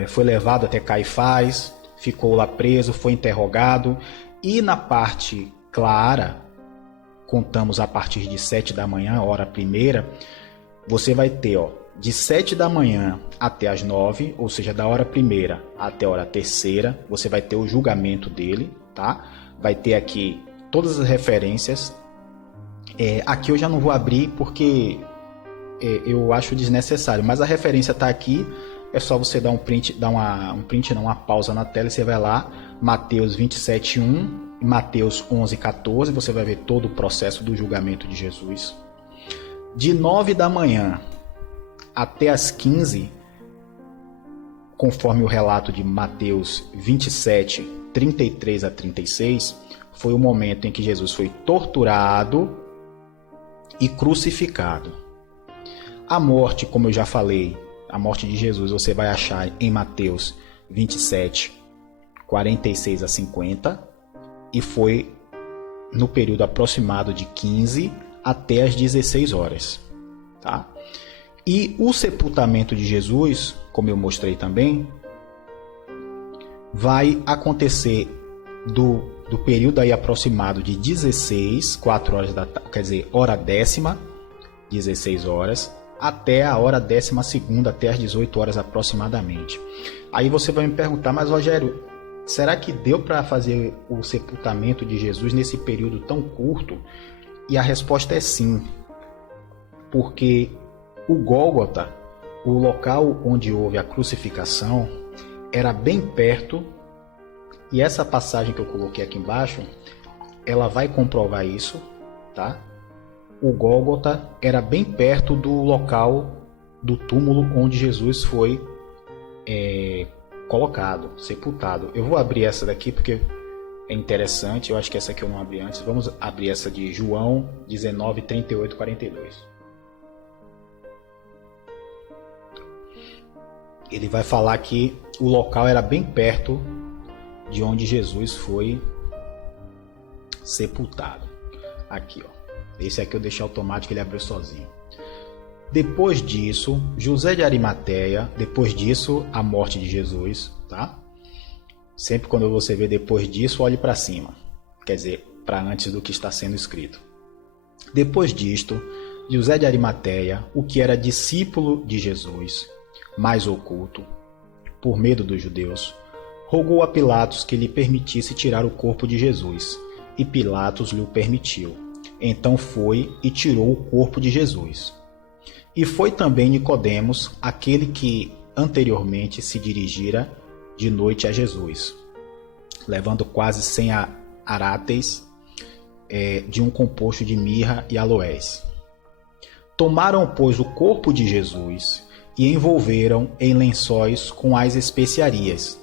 foi levado até Caifás, ficou lá preso, foi interrogado. E na parte clara, contamos a partir de 7 da manhã, hora primeira, você vai ter de 7 da manhã até as 9, ou seja, da hora primeira até a hora terceira, você vai ter o julgamento dele, tá? Vai ter aqui todas as referências. Aqui eu já não vou abrir porque eu acho desnecessário, mas a referência está aqui. É só você dar um print, uma pausa na tela e você vai lá, Mateus 27:1 e Mateus 11:14, você vai ver todo o processo do julgamento de Jesus. De 9 da manhã até as 15, conforme o relato de Mateus 27, 33 a 36, foi o momento em que Jesus foi torturado e crucificado. A morte, como eu já falei, a morte de Jesus você vai achar em Mateus 27, 46 a 50, e foi no período aproximado de 15 até as 16 horas. Tá? E o sepultamento de Jesus, como eu mostrei também, vai acontecer do período aí aproximado de 16, 4 horas da tarde, quer dizer, hora décima, 16 horas, até a hora 12ª, até as 18 horas aproximadamente. Aí você vai me perguntar, mas Rogério, será que deu para fazer o sepultamento de Jesus nesse período tão curto? E a resposta é sim, porque o Gólgota, o local onde houve a crucificação, era bem perto, e essa passagem que eu coloquei aqui embaixo, ela vai comprovar isso, tá? O Gólgota era bem perto do local do túmulo onde Jesus foi colocado, sepultado. Eu vou abrir essa daqui porque é interessante, eu acho que essa aqui eu não abri antes. Vamos abrir essa de João 19, 38, 42. Ele vai falar que o local era bem perto de onde Jesus foi sepultado. Aqui, ó. Esse aqui eu deixei automático, ele abriu sozinho. Depois disso, José de Arimateia, depois disso, a morte de Jesus, tá? Sempre quando você vê depois disso, olhe para cima. Quer dizer, para antes do que está sendo escrito. Depois disto, José de Arimateia, o que era discípulo de Jesus, mais oculto, por medo dos judeus, rogou a Pilatos que lhe permitisse tirar o corpo de Jesus, e Pilatos lhe o permitiu. Então foi e tirou o corpo de Jesus. E foi também Nicodemos, aquele que anteriormente se dirigira de noite a Jesus, levando quase 100 aráteis de um composto de mirra e aloés. Tomaram, pois, o corpo de Jesus e envolveram em lençóis com as especiarias,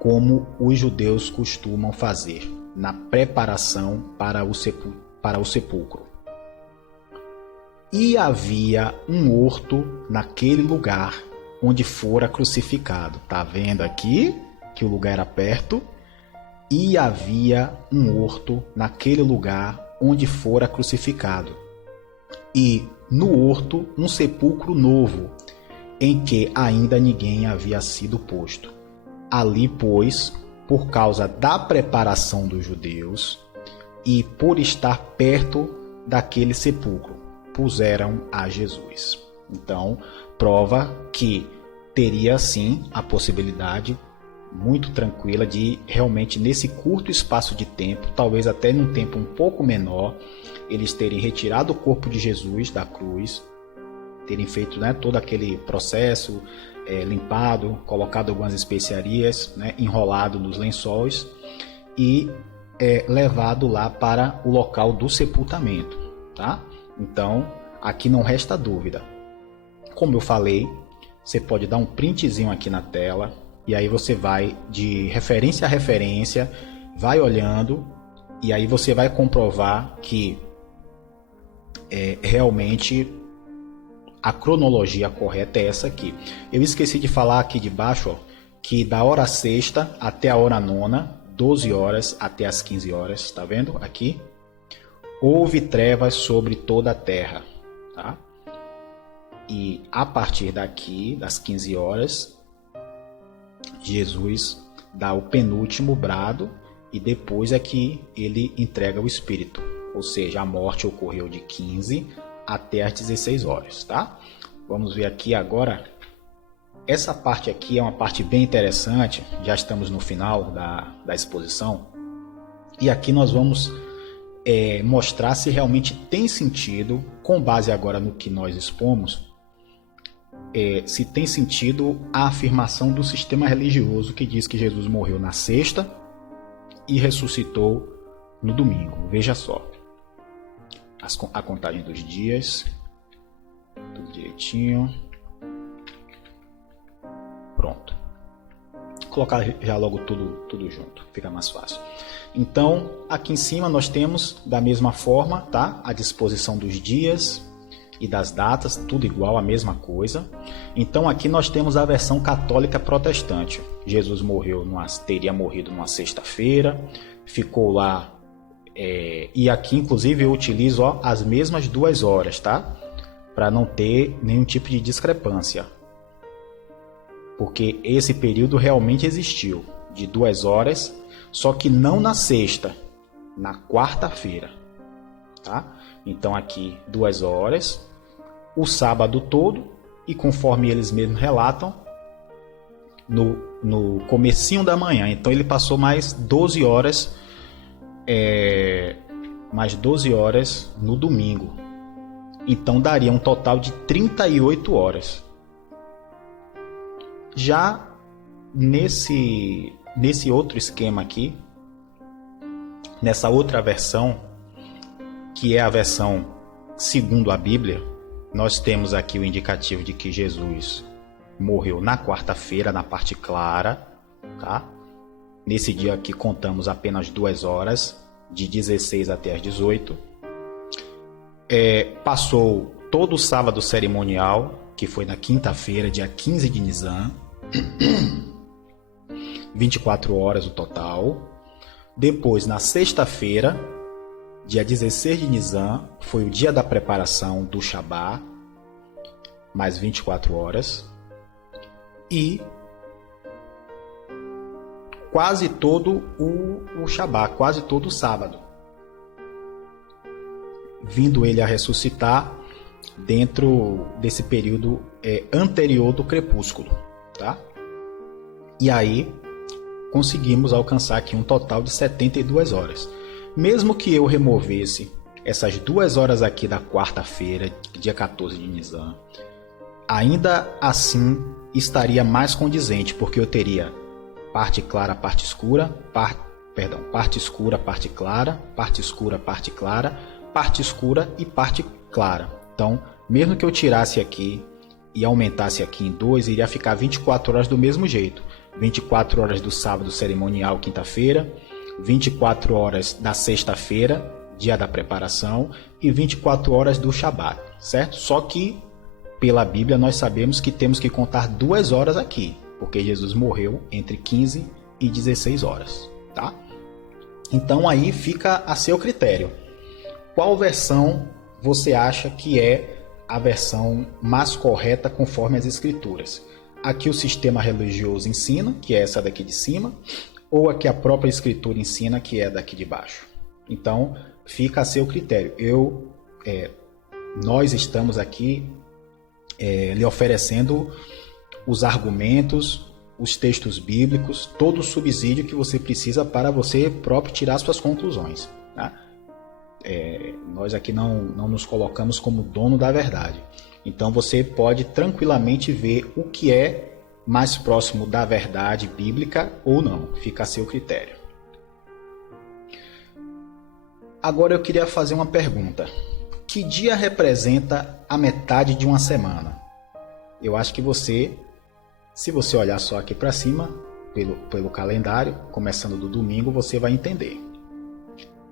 como os judeus costumam fazer, na preparação para o sepulcro. E havia um horto naquele lugar onde fora crucificado. Tá vendo aqui que o lugar era perto? E havia um horto naquele lugar onde fora crucificado. E no horto um sepulcro novo, em que ainda ninguém havia sido posto. Ali, pois, por causa da preparação dos judeus e por estar perto daquele sepulcro, puseram a Jesus. Então, prova que teria sim a possibilidade muito tranquila de realmente nesse curto espaço de tempo, talvez até num tempo um pouco menor, eles terem retirado o corpo de Jesus da cruz, terem feito, né, todo aquele processo, limpado, colocado algumas especiarias, né, enrolado nos lençóis e levado lá para o local do sepultamento, tá? Então, aqui não resta dúvida. Como eu falei, você pode dar um printzinho aqui na tela, e aí você vai de referência a referência, vai olhando, e aí você vai comprovar que realmente a cronologia correta é essa aqui. Eu esqueci de falar aqui de baixo, ó, que da hora sexta até a hora nona, 12 horas até as 15 horas, tá vendo aqui? Houve trevas sobre toda a terra, tá? E a partir daqui, das 15 horas, Jesus dá o penúltimo brado e depois é que ele entrega o Espírito. Ou seja, a morte ocorreu de 15 até as 16 horas, tá? Vamos ver aqui agora. Essa parte aqui é uma parte bem interessante. Já estamos no final da exposição. E aqui nós vamos mostrar se realmente tem sentido, com base agora no que nós expomos, se tem sentido a afirmação do sistema religioso que diz que Jesus morreu na sexta e ressuscitou no domingo. Veja só. A contagem dos dias. Tudo direitinho. Pronto. Vou colocar já logo tudo junto. Fica mais fácil. Então, aqui em cima nós temos, da mesma forma, tá? A disposição dos dias e das datas, tudo igual, a mesma coisa. Então aqui nós temos a versão católica protestante. Jesus teria morrido numa sexta-feira, ficou lá, e aqui inclusive eu utilizo as mesmas 2 horas, tá? Para não ter nenhum tipo de discrepância. Porque esse período realmente existiu, de 2 horas, só que não na sexta, na quarta-feira, tá? Então aqui 2 horas, o sábado todo, e conforme eles mesmos relatam, no comecinho da manhã. Então ele passou mais 12 horas, no domingo. Então daria um total de 38 horas. Já nesse outro esquema aqui, nessa outra versão, que é a versão segundo a Bíblia, nós temos aqui o indicativo de que Jesus morreu na quarta-feira, na parte clara, tá? Nesse dia aqui contamos apenas 2 horas, de 16 até as 18. Passou todo o sábado cerimonial, que foi na quinta-feira, dia 15 de Nisan, 24 horas o total. Depois, na sexta-feira, dia 16 de Nisan, foi o dia da preparação do Shabá, mais 24 horas. E quase todo o Shabá, quase todo o sábado, vindo ele a ressuscitar dentro desse período anterior do crepúsculo, tá? E aí conseguimos alcançar aqui um total de 72 horas. Mesmo que eu removesse essas 2 horas aqui da quarta-feira, dia 14 de Nisan, ainda assim estaria mais condizente, porque eu teria parte clara, parte escura, parte escura, parte clara, parte escura, parte clara, parte escura e parte clara. Então, mesmo que eu tirasse aqui e aumentasse aqui em 2, iria ficar 24 horas do mesmo jeito. 24 horas do sábado cerimonial, quinta-feira, 24 horas da sexta-feira, dia da preparação, e 24 horas do Shabat, certo? Só que, pela Bíblia, nós sabemos que temos que contar 2 horas aqui, porque Jesus morreu entre 15 e 16 horas, tá? Então aí fica a seu critério. Qual versão você acha que é a versão mais correta conforme as Escrituras? Aqui o sistema religioso ensina, que é essa daqui de cima, ou a que a própria Escritura ensina, que é daqui de baixo. Então, fica a seu critério. Nós estamos aqui lhe oferecendo os argumentos, os textos bíblicos, todo o subsídio que você precisa para você próprio tirar suas conclusões, tá? Nós aqui não nos colocamos como dono da verdade. Então você pode tranquilamente ver o que é mais próximo da verdade bíblica ou não. Fica a seu critério. Agora eu queria fazer uma pergunta. Que dia representa a metade de uma semana? Eu acho que se você olhar só aqui para cima, pelo calendário, começando do domingo, você vai entender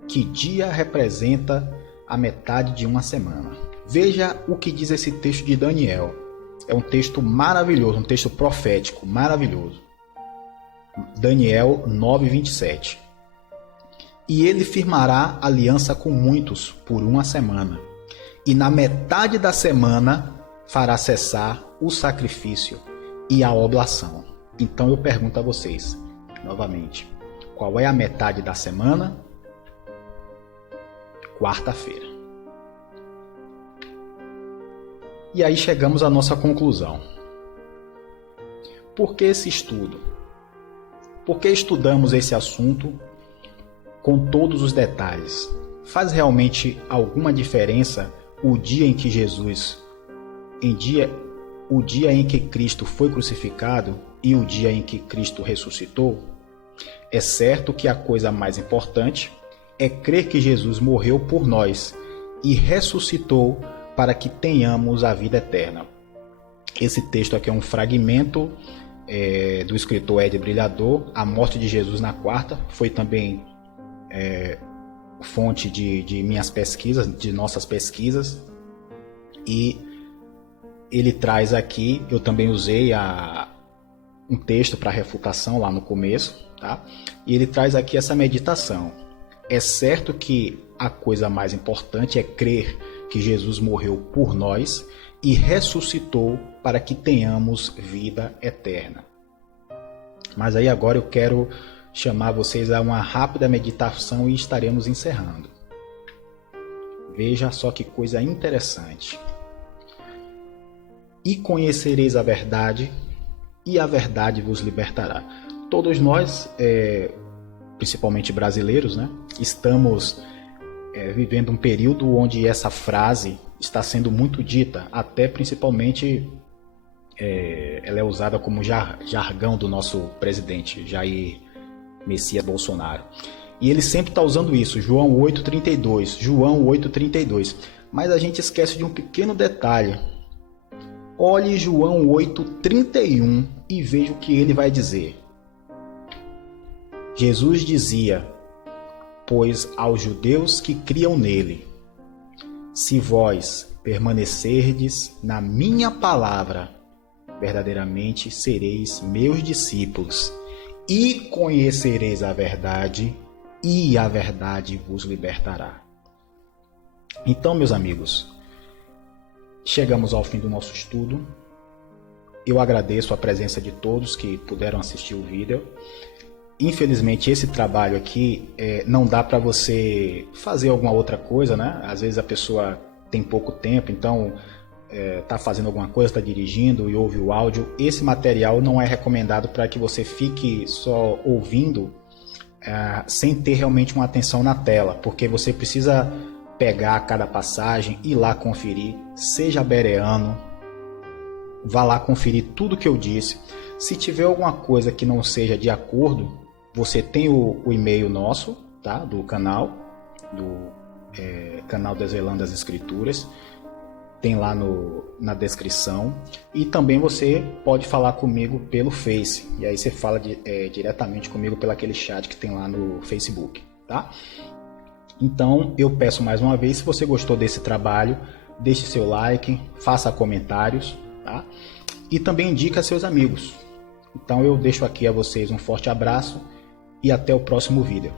que dia representa a metade de uma semana. Veja o que diz esse texto de Daniel. É um texto maravilhoso, um texto profético maravilhoso. Daniel 9:27. E ele firmará aliança com muitos por uma semana, e na metade da semana fará cessar o sacrifício e a oblação. Então eu pergunto a vocês, novamente, qual é a metade da semana? Quarta-feira. E aí chegamos à nossa conclusão. Por que esse estudo? Por que estudamos esse assunto com todos os detalhes? Faz realmente alguma diferença o dia em que o dia em que Cristo foi crucificado e o dia em que Cristo ressuscitou? É certo que a coisa mais importante é crer que Jesus morreu por nós e ressuscitou para que tenhamos a vida eterna. Esse texto aqui é um fragmento do escritor Ed Brilhador. A morte de Jesus na quarta foi também fonte de minhas pesquisas, de nossas pesquisas, e ele traz aqui, eu também usei um texto para refutação lá no começo, tá? E ele traz aqui essa meditação. É certo que a coisa mais importante é crer que Jesus morreu por nós e ressuscitou para que tenhamos vida eterna. Mas aí agora eu quero chamar vocês a uma rápida meditação e estaremos encerrando. Veja só que coisa interessante. E conhecereis a verdade, e a verdade vos libertará. Todos nós, principalmente brasileiros, né, estamos vivendo um período onde essa frase está sendo muito dita, até principalmente ela é usada como jargão do nosso presidente, Jair Messias Bolsonaro. E ele sempre está usando isso, João 8,32, João 8,32. Mas a gente esquece de um pequeno detalhe. Olhe João 8,31 e veja o que ele vai dizer. Jesus dizia: pois aos judeus que criam nele, se vós permanecerdes na minha palavra, verdadeiramente sereis meus discípulos, e conhecereis a verdade, e a verdade vos libertará. Então, meus amigos, chegamos ao fim do nosso estudo. Eu agradeço a presença de todos que puderam assistir o vídeo. Infelizmente, esse trabalho aqui não dá para você fazer alguma outra coisa, né? Às vezes a pessoa tem pouco tempo, então está fazendo alguma coisa, está dirigindo e ouve o áudio. Esse material não é recomendado para que você fique só ouvindo sem ter realmente uma atenção na tela, porque você precisa pegar cada passagem, ir lá conferir, seja bereano, vá lá conferir tudo que eu disse. Se tiver alguma coisa que não seja de acordo, você tem o e-mail nosso, tá? Do canal, canal Desvelando as Escrituras, tem lá na descrição, e também você pode falar comigo pelo Face, e aí você fala diretamente comigo pelo aquele chat que tem lá no Facebook, tá? Então eu peço mais uma vez, se você gostou desse trabalho, deixe seu like, faça comentários, tá? E também indique a seus amigos. Então eu deixo aqui a vocês um forte abraço e até o próximo vídeo.